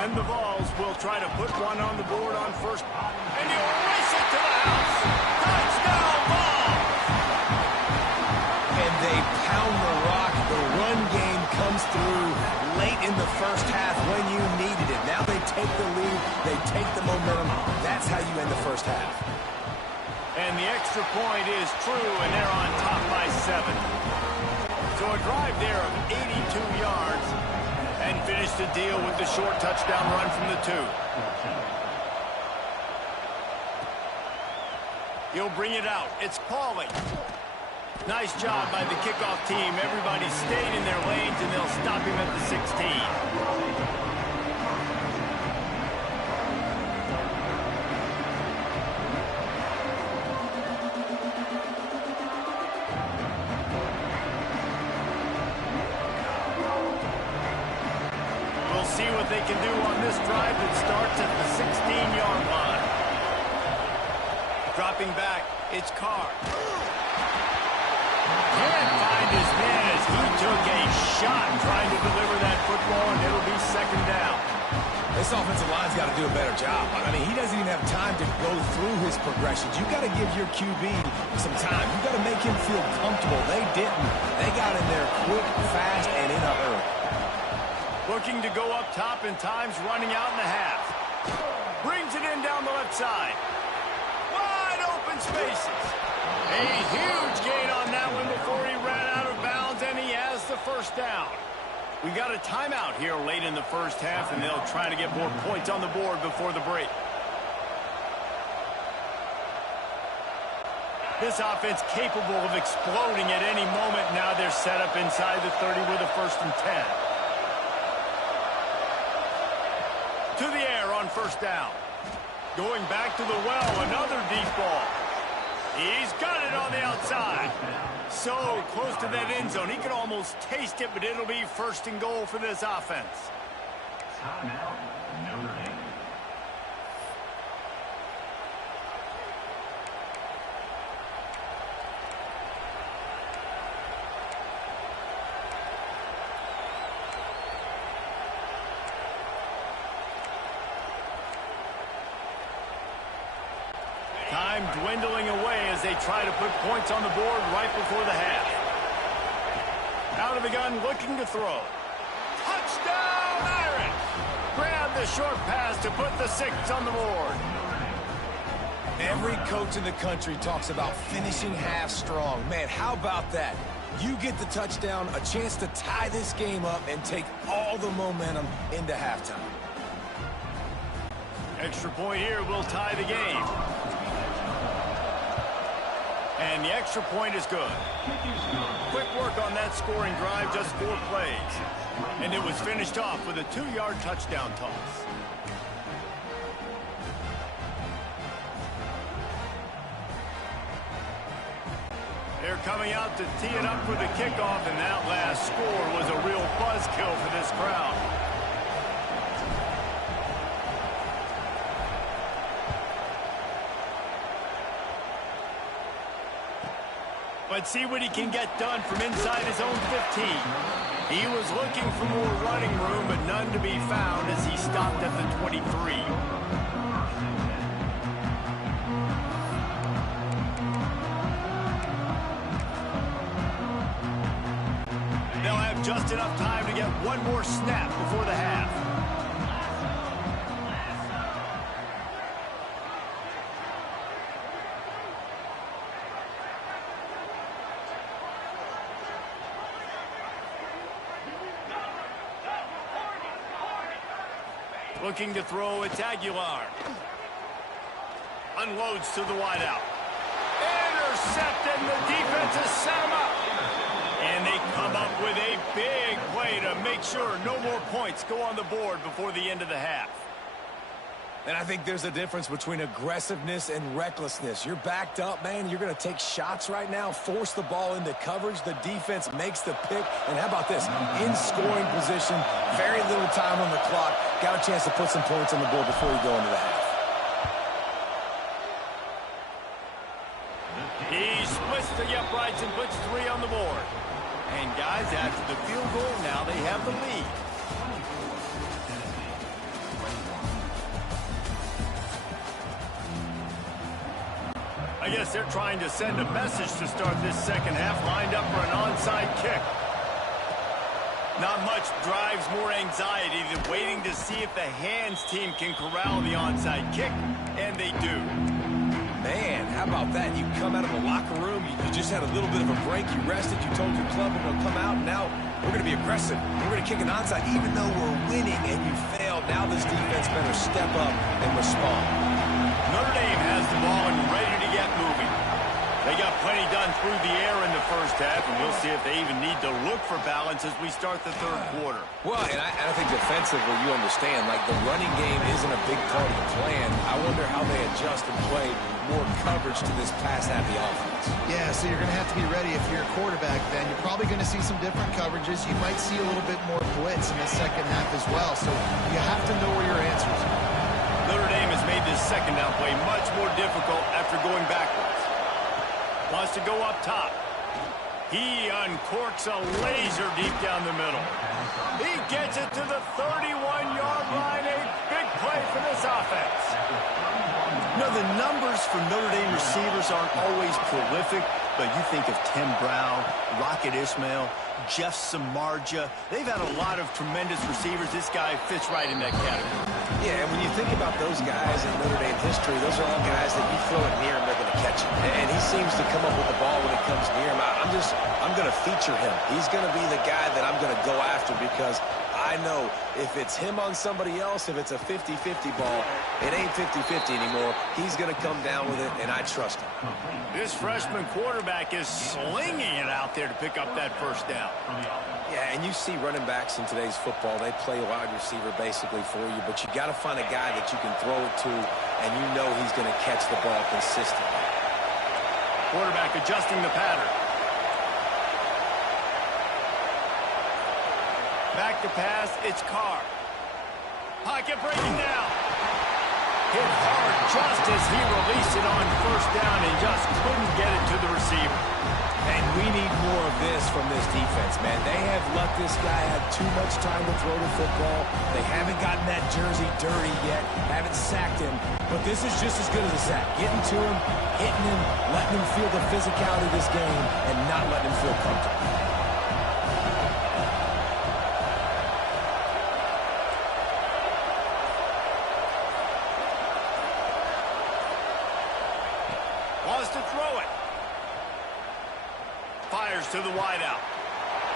And the Vols will try to put one on the board on first. And he'll race it to the house. Touchdown, Vols! And they pound the rock. The run game comes through late in the first half when you needed it. Now they take the lead. They take the momentum. That's how you end the first half. And the extra point is true, and they're on top by 7. So a drive there of 82 yards, and finish the deal with the short touchdown run from the 2. He'll bring it out. It's Pauly. Nice job by the kickoff team. Everybody stayed in their lanes, and they'll stop him at the 16. See what they can do on this drive that starts at the 16-yard line. Dropping back, it's Carr. Can't find his man as he took a shot trying to deliver that football, and it'll be second down. This offensive line's got to do a better job. I mean, he doesn't even have time to go through his progressions. You got to give your QB some time. You got to make him feel comfortable. They didn't. They got in there quick, fast, and in a hurry. Looking to go up top, and time's running out in the half. Brings it in down the left side. Wide open spaces. A huge gain on that one before he ran out of bounds, and he has the first down. We got a timeout here late in the first half, and they'll try to get more points on the board before the break. This offense capable of exploding at any moment. Now they're set up inside the 30 with a 1st and 10. To the air on first down. Going back to the well, another deep ball. He's got it on the outside. So close to that end zone. He could almost taste it, but it'll be 1st and goal for this offense. Number 8. Time dwindling away as they try to put points on the board right before the half. Out of the gun, looking to throw. Touchdown, Irish! Grab the short pass to put the 6 on the board. Every coach in the country talks about finishing half strong. Man, how about that? You get the touchdown, a chance to tie this game up and take all the momentum into halftime. Extra point here will tie the game. And the extra point is good. Quick work on that scoring drive, just 4 plays. And it was finished off with a 2-yard touchdown toss. They're coming out to tee it up for the kickoff, and that last score was a real buzzkill for this crowd. Let's see what he can get done from inside his own 15. He was looking for more running room, but none to be found as he stopped at the 23. They'll have just enough time to get one more snap before the half. Looking to throw, it's Aguilar. Unloads to the wideout. Intercepted, the defense has set him up. And they come up with a big play to make sure no more points go on the board before the end of the half. And I think there's a difference between aggressiveness and recklessness. You're backed up, man. You're going to take shots right now, force the ball into coverage. The defense makes the pick. And how about this? In scoring position, very little time on the clock. Got a chance to put some points on the board before you go into the half. He splits the uprights and puts 3 on the board. And guys, after the field goal, now they have the lead. I guess they're trying to send a message to start this second half, lined up for an onside kick. Not much drives more anxiety than waiting to see if the hands team can corral the onside kick, and they do. Man, how about that? You come out of the locker room, you just had a little bit of a break, you rested, you told your club we're going to come out, and now we're going to be aggressive. We're going to kick an onside, even though we're winning and you failed. Now this defense better step up and respond. Notre Dame has the ball and ready to get moving. They got plenty done through the air in the first half, and we'll see if they even need to look for balance as we start the third quarter. Well, and I think defensively, you understand, like the running game isn't a big part of the plan. I wonder how they adjust and play more coverage to this pass-happy offense. Yeah, so you're going to have to be ready if you're a quarterback then. You're probably going to see some different coverages. You might see a little bit more blitz in the second half as well, so you have to know where your answers are. Notre Dame has made this second down play much more difficult after going backwards. Wants to go up top. He uncorks a laser deep down the middle. He gets it to the 31-yard line. A big play for this offense. You know, the numbers for Notre Dame receivers aren't always prolific, but you think of Tim Brown, Rocket Ismail, Jeff Samardzija. They've had a lot of tremendous receivers. This guy fits right in that category. Yeah, and when you think about those guys in Notre Dame history, those are all guys that you throw it near him, they're going to catch it. And he seems to come up with the ball when it comes near him. I'm going to feature him. He's going to be the guy that I'm going to go after because I know if it's him on somebody else, if it's a 50-50 ball, it ain't 50-50 anymore. He's going to come down with it, and I trust him. This freshman quarterback is slinging it out there to pick up that first down. Yeah, and you see running backs in today's football, they play wide receiver basically for you, but you got to find a guy that you can throw it to, and you know he's going to catch the ball consistently. Quarterback adjusting the pattern. Back to pass, it's Carr. Pocket breaking down. Hit hard just as he released it on first down and just couldn't get it to the receiver. And we need more of this from this defense, man. They have let this guy have too much time to throw the football. They haven't gotten that jersey dirty yet, haven't sacked him. But this is just as good as a sack. Getting to him, hitting him, letting him feel the physicality of this game, and not letting him feel comfortable. Wants to throw it. Fires to the wideout.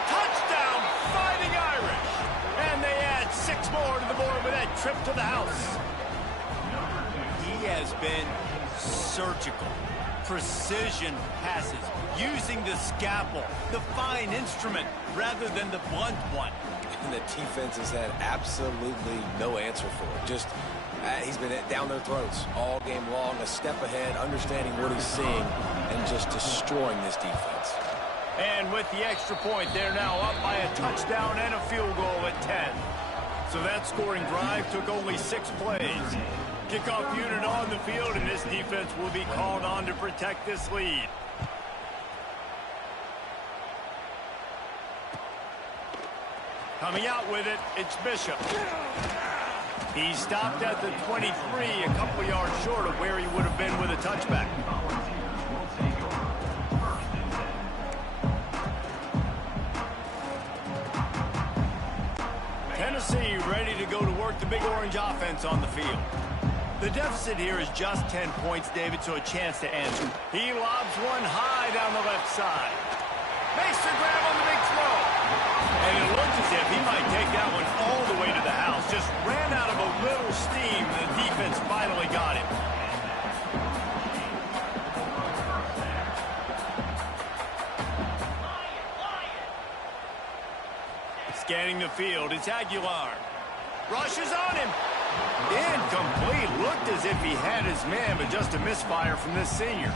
Touchdown, Fighting Irish. And they add 6 more to the board with that trip to the house. He has been surgical. Precision passes, using the scalpel, the fine instrument, rather than the blunt one. And the defense has had absolutely no answer for it. Just, he's been down their throats all game long, a step ahead, understanding what he's seeing, and just destroying this defense. And with the extra point, they're now up by a touchdown and a field goal at 10. So that scoring drive took only 6 plays. Kickoff unit on the field, and this defense will be called on to protect this lead. Coming out with it, it's Bishop. He stopped at the 23, a couple yards short of where he would have been with a touchback. Tennessee ready to go to work the Big Orange offense on the field. The deficit here is just 10 points, David, so a chance to answer. He lobs one high down the left side. Makes the grab on the big throw. And it looks as if he might take that one all the way to the house. Just ran out of a little steam. The defense finally got him. Scanning the field, it's Aguilar. Rushes on him. Incomplete. Looked as if he had his man, but just a misfire from this senior.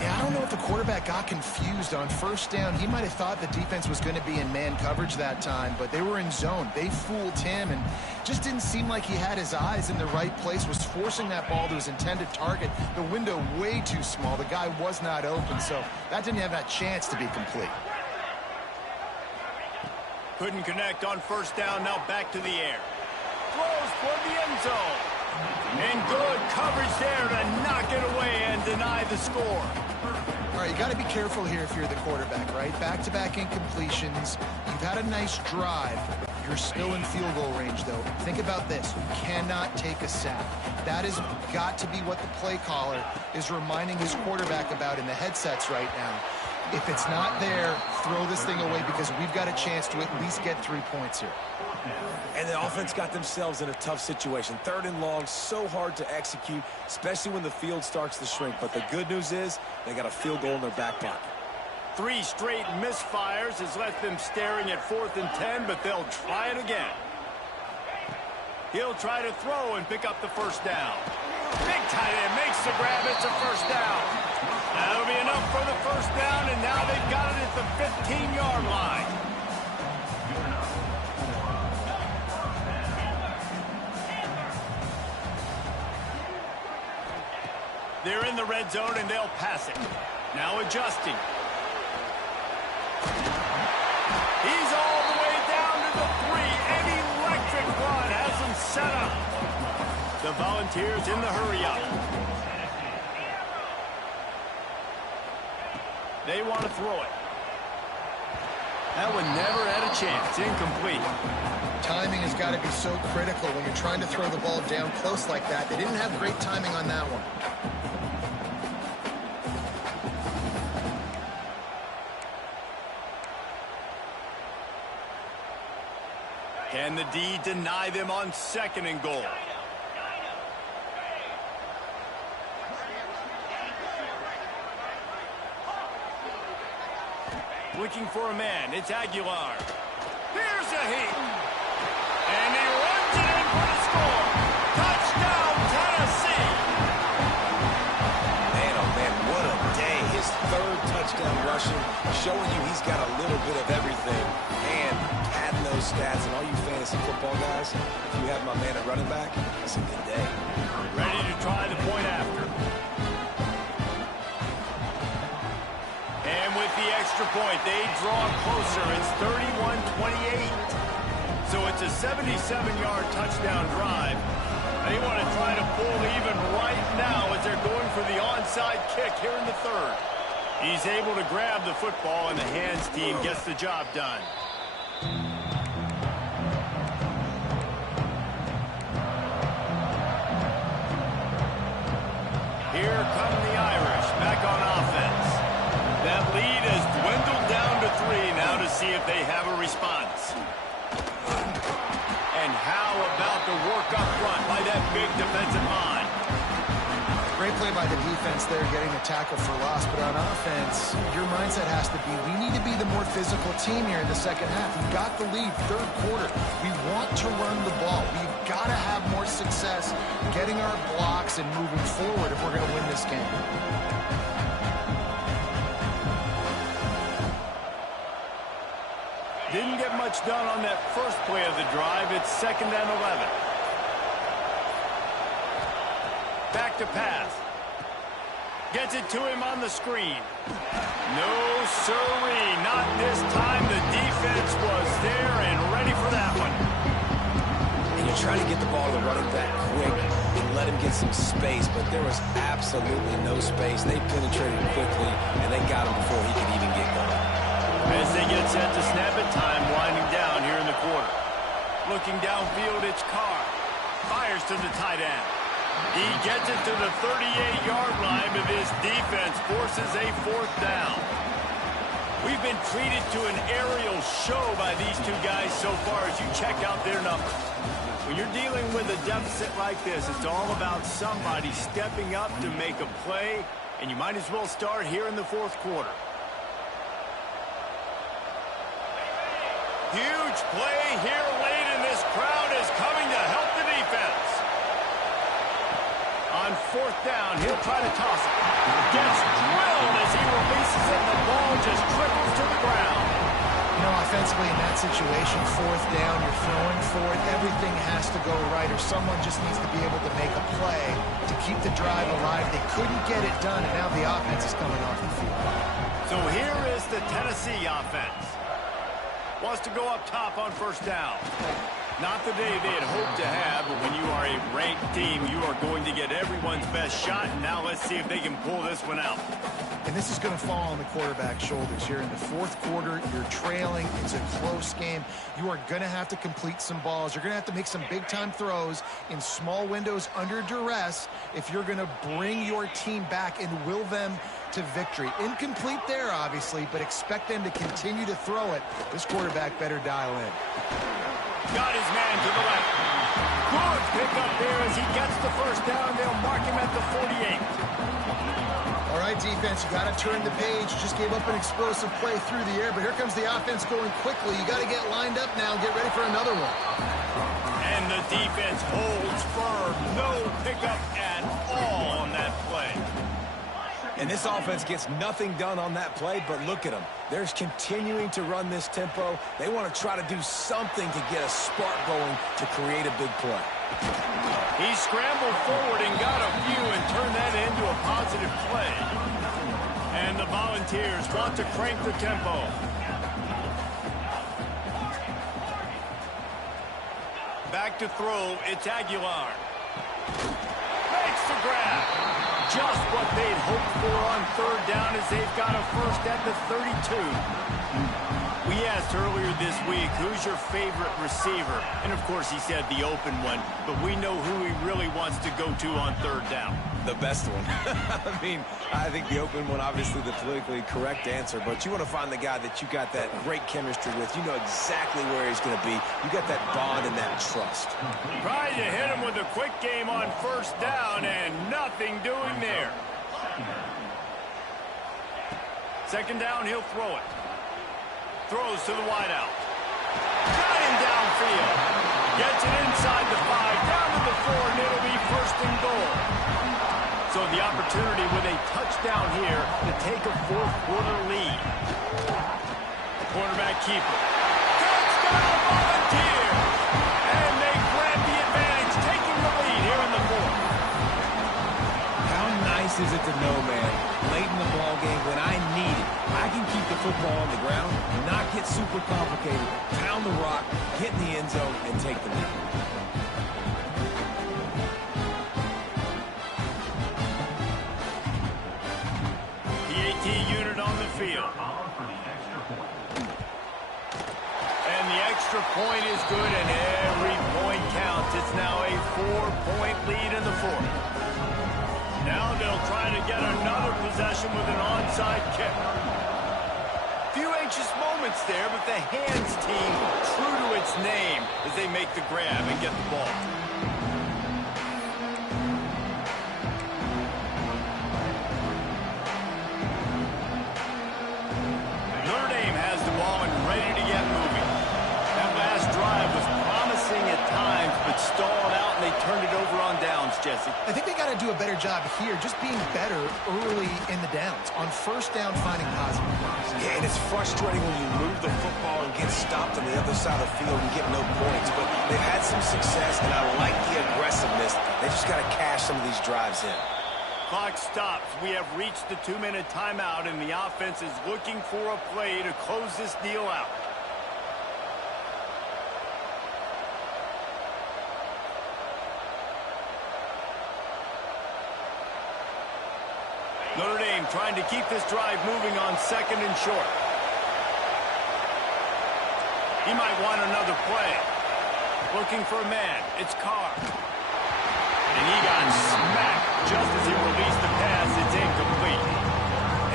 Yeah, I don't know if the quarterback got confused on first down. He might have thought the defense was going to be in man coverage that time, but they were in zone. They fooled him and just didn't seem like he had his eyes in the right place, was forcing that ball to his intended target. The window way too small. The guy was not open, so that didn't have that chance to be complete. Couldn't connect on first down, now back to the air. Throws toward the end zone. And good coverage there to knock it away and deny the score. All right, you got to be careful here if you're the quarterback, right? Back-to-back incompletions. You've had a nice drive. You're still in field goal range, though. Think about this. You cannot take a sack. That has got to be what the play caller is reminding his quarterback about in the headsets right now. If it's not there, throw this thing away because we've got a chance to at least get 3 points here. And the offense got themselves in a tough situation. 3rd and long, so hard to execute, especially when the field starts to shrink. But the good news is they got a field goal in their back pocket. 3 straight misfires has left them staring at 4th and 10, but they'll try it again. He'll try to throw and pick up the first down. Big tight end makes the grab. It's a first down. That'll be enough for the first down, and now they've got it at the 15-yard line. They're in the red zone, and they'll pass it. Now adjusting. He's all the way down to the 3. An electric run has him set up. The Volunteers in the hurry-up. They want to throw it. That one never had a chance. Incomplete. Timing has got to be so critical when you're trying to throw the ball down close like that. They didn't have great timing on that one. Can the D deny them on 2nd and goal? Looking for a man. It's Aguilar. Here's a heat. And he runs it in for the score. Touchdown, Tennessee. Man, oh man, what a day. His 3rd touchdown rushing, showing you he's got a little bit of everything. And adding those stats, and all you fantasy football guys, if you have my man at running back, it's a good day. Ready to try the point after. And with the extra point, they draw closer. It's 31-28. So it's a 77-yard touchdown drive. They want to try to pull even right now as they're going for the onside kick here in the 3rd. He's able to grab the football, and the hands team gets the job done. Here come the Irish back on offense. That lead has dwindled down to 3 now to see if they have a response. And how about the work up front by that big defensive line? Great play by the defense there, getting the tackle for loss. But on offense, your mindset has to be, we need to be the more physical team here in the 2nd half. We've got the lead, 3rd quarter. We want to run the ball. We've got to have more success getting our blocks and moving forward if we're going to win this game. Didn't get much done on that first play of the drive. It's 2nd and 11. Back to pass. Gets it to him on the screen. No, sirree. Not this time. The defense was there and ready for the trying to get the ball to the running back quick and let him get some space, but there was absolutely no space. They penetrated quickly, and they got him before he could even get going. As they get set to snap it, time winding down here in the quarter. Looking downfield, it's Carr. Fires to the tight end. He gets it to the 38-yard line, but this defense forces a 4th down. We've been treated to an aerial show by these two guys so far as you check out their numbers. When you're dealing with a deficit like this, it's all about somebody stepping up to make a play, and you might as well start here in the 4th quarter. Huge play here late, and this crowd is coming to help the defense. On 4th down, he'll try to toss it. Gets drilled as he releases it, and the ball just trickles to the ground. You know, offensively in that situation, 4th down, you're throwing for it. Everything has to go right, or someone just needs to be able to make a play to keep the drive alive. They couldn't get it done, and now the offense is coming off the field. So here is the Tennessee offense. Wants to go up top on 1st down. Not the day they had hoped to have, but when you are a ranked team, you are going to get everyone's best shot. And now let's see if they can pull this one out. And this is going to fall on the quarterback's shoulders here in the 4th quarter. You're trailing. It's a close game. You are going to have to complete some balls. You're going to have to make some big-time throws in small windows under duress if you're going to bring your team back and will them to victory. Incomplete there, obviously, but expect them to continue to throw it. This quarterback better dial in. Got his man to the left. Good pick up there as he gets the 1st down. They'll mark him at the 48. All right, defense, you got to turn the page. Just gave up an explosive play through the air, but here comes the offense going quickly. You got to get lined up now. Get ready for another one. And the defense holds firm. No pickup at all on that play. And this offense gets nothing done on that play, but look at them. They're continuing to run this tempo. They want to try to do something to get a spark going to create a big play. He scrambled forward and got a few and turned that into a positive play. And the Volunteers want to crank the tempo. Back to throw, it's Aguilar. Makes the grab. Just what they'd hoped for on 3rd down as they've got a 1st at the 32. We asked earlier this week, who's your favorite receiver? And, of course, he said the open one, but we know who he really wants to go to on 3rd down. The best one. I mean, I think the open one, obviously the politically correct answer, but you want to find the guy that you got that great chemistry with. You know exactly where he's going to be. You got that bond and that trust. Tried to hit him with a quick game on 1st down, and nothing doing there. 2nd down, he'll throw it. Throws to the wideout. Got him downfield. Gets it inside the 5, down to the 4, and it'll be 1st and goal. So the opportunity with a touchdown here to take a 4th quarter lead. Quarterback keeper. Touchdown Volunteer! And they grab the advantage, taking the lead here in the 4th. How nice is it to know, man, late in the ball game when I need it, I can keep the football on the ground, not get super complicated, pound the rock, get in the end zone, and take the lead. PAT unit on the field. And the extra point is good, and every point counts. It's now a 4-point lead in the 4th. Now they'll try to get another possession with an onside kick. Few anxious moments there, but the hands team true to its name as they make the grab and get the ball. Notre Dame has the ball and ready to get moving. That last drive was promising at times, but stalled out, and they turned it over on downs, Jesse. I think they got to do a better job here, just being better early in the downs. On 1st down, finding positive plays. Yeah, and it's frustrating when you move the football and get stopped on the other side of the field and get no points. But they've had some success, and I like the aggressiveness. They just got to cash some of these drives in. Clock stops. We have reached the 2-minute timeout, and the offense is looking for a play to close this deal out. Notre Dame trying to keep this drive moving on 2nd and short. He might want another play. Looking for a man. It's Carr. And he got smacked just as he released the pass. It's incomplete.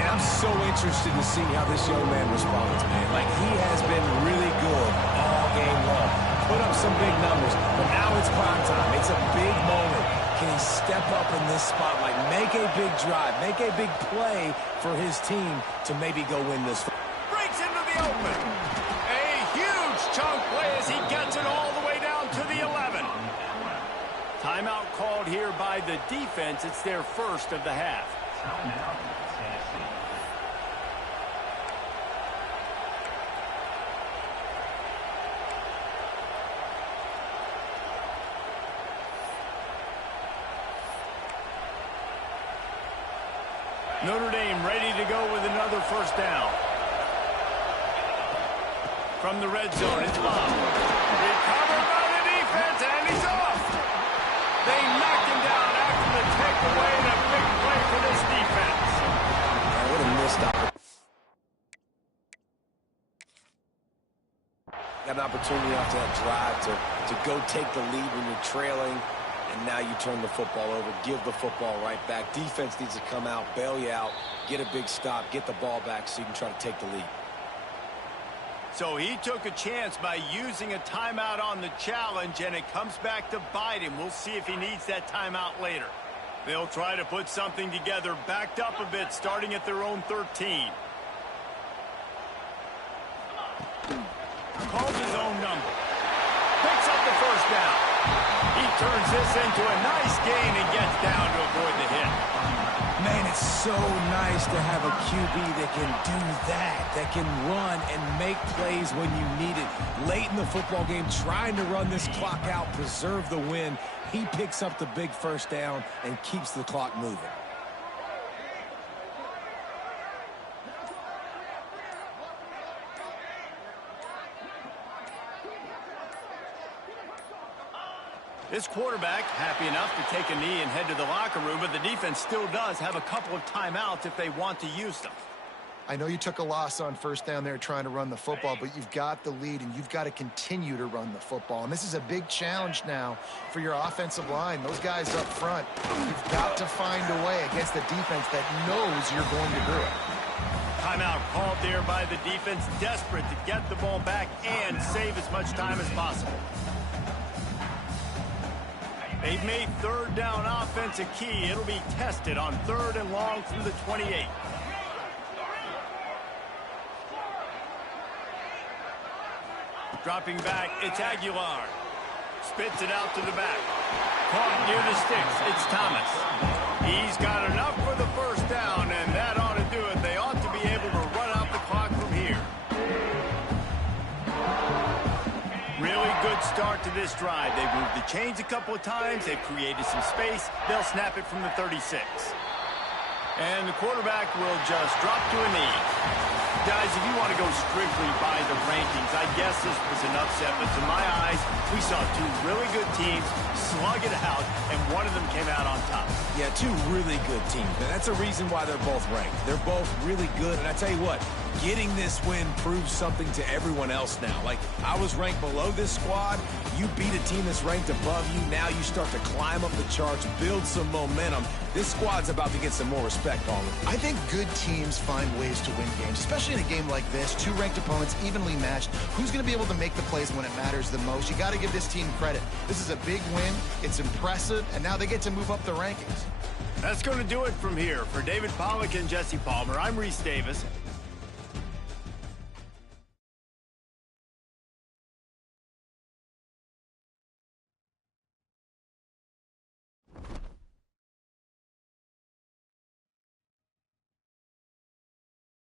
And I'm so interested to see how this young man responds, man. Like, he has been really good all game long. Put up some big numbers, but now it's prime time. It's a big moment. Can he step up in this spotlight, make a big drive, make a big play for his team to maybe go win this? Breaks into the open. A huge chunk play as he gets it all the way down to the 11. Timeout called here by the defense. It's their first of the half. Notre Dame ready to go with another first down. From the red zone, it's Bob. Recovered by the defense, and he's off. They knocked him down after the takeaway, and a big play for this defense. What a missed opportunity. Got an opportunity after that drive to go take the lead when you're trailing. And now you turn the football over, give the football right back. Defense needs to come out, bail you out, get a big stop, get the ball back so you can try to take the lead. So he took a chance by using a timeout on the challenge, and it comes back to bite him. We'll see if he needs that timeout later. They'll try to put something together, backed up a bit, starting at their own 13. Calls his own number. Picks up the first down. He turns this into a nice gain and gets down to avoid the hit. Man, it's so nice to have a QB that can do that can run and make plays when you need it. Late in the football game, trying to run this clock out, preserve the win. He picks up the big first down and keeps the clock moving. This quarterback happy enough to take a knee and head to the locker room, but the defense still does have a couple of timeouts if they want to use them. I know you took a loss on first down there trying to run the football, but you've got the lead, and you've got to continue to run the football. And this is a big challenge now for your offensive line. Those guys up front, you've got to find a way against the defense that knows you're going to do it. Timeout called there by the defense, desperate to get the ball back and save as much time as possible. They've made third down offense a key. It'll be tested on 3rd and long from the 28. Dropping back, it's Aguilar. Spits it out to the back. Caught near the sticks, it's Thomas. He's got enough for the first down, and that ought to do it. They ought to be able to run out the clock from here. Really good start to this drive. They've moved the chains a couple of times. They've created some space. They'll snap it from the 36. And the quarterback will just drop to a knee. Guys, if you want to go strictly by the rankings, I guess this was an upset. But to my eyes, we saw two really good teams slug it out, and one of them came out on top. Yeah, two really good teams. And that's a reason why they're both ranked. They're both really good. And I tell you what, getting this win proves something to everyone else now. Like, I was ranked below this squad. You beat a team that's ranked above you. Now you start to climb up the charts, build some momentum. This squad's about to get some more respect on them. I think good teams find ways to win games, especially in a game like this. Two ranked opponents, evenly matched. Who's going to be able to make the plays when it matters the most? You got to give this team credit. This is a big win. It's impressive, and now they get to move up the rankings. That's going to do it from here. For David Pollack and Jesse Palmer, I'm Reese Davis.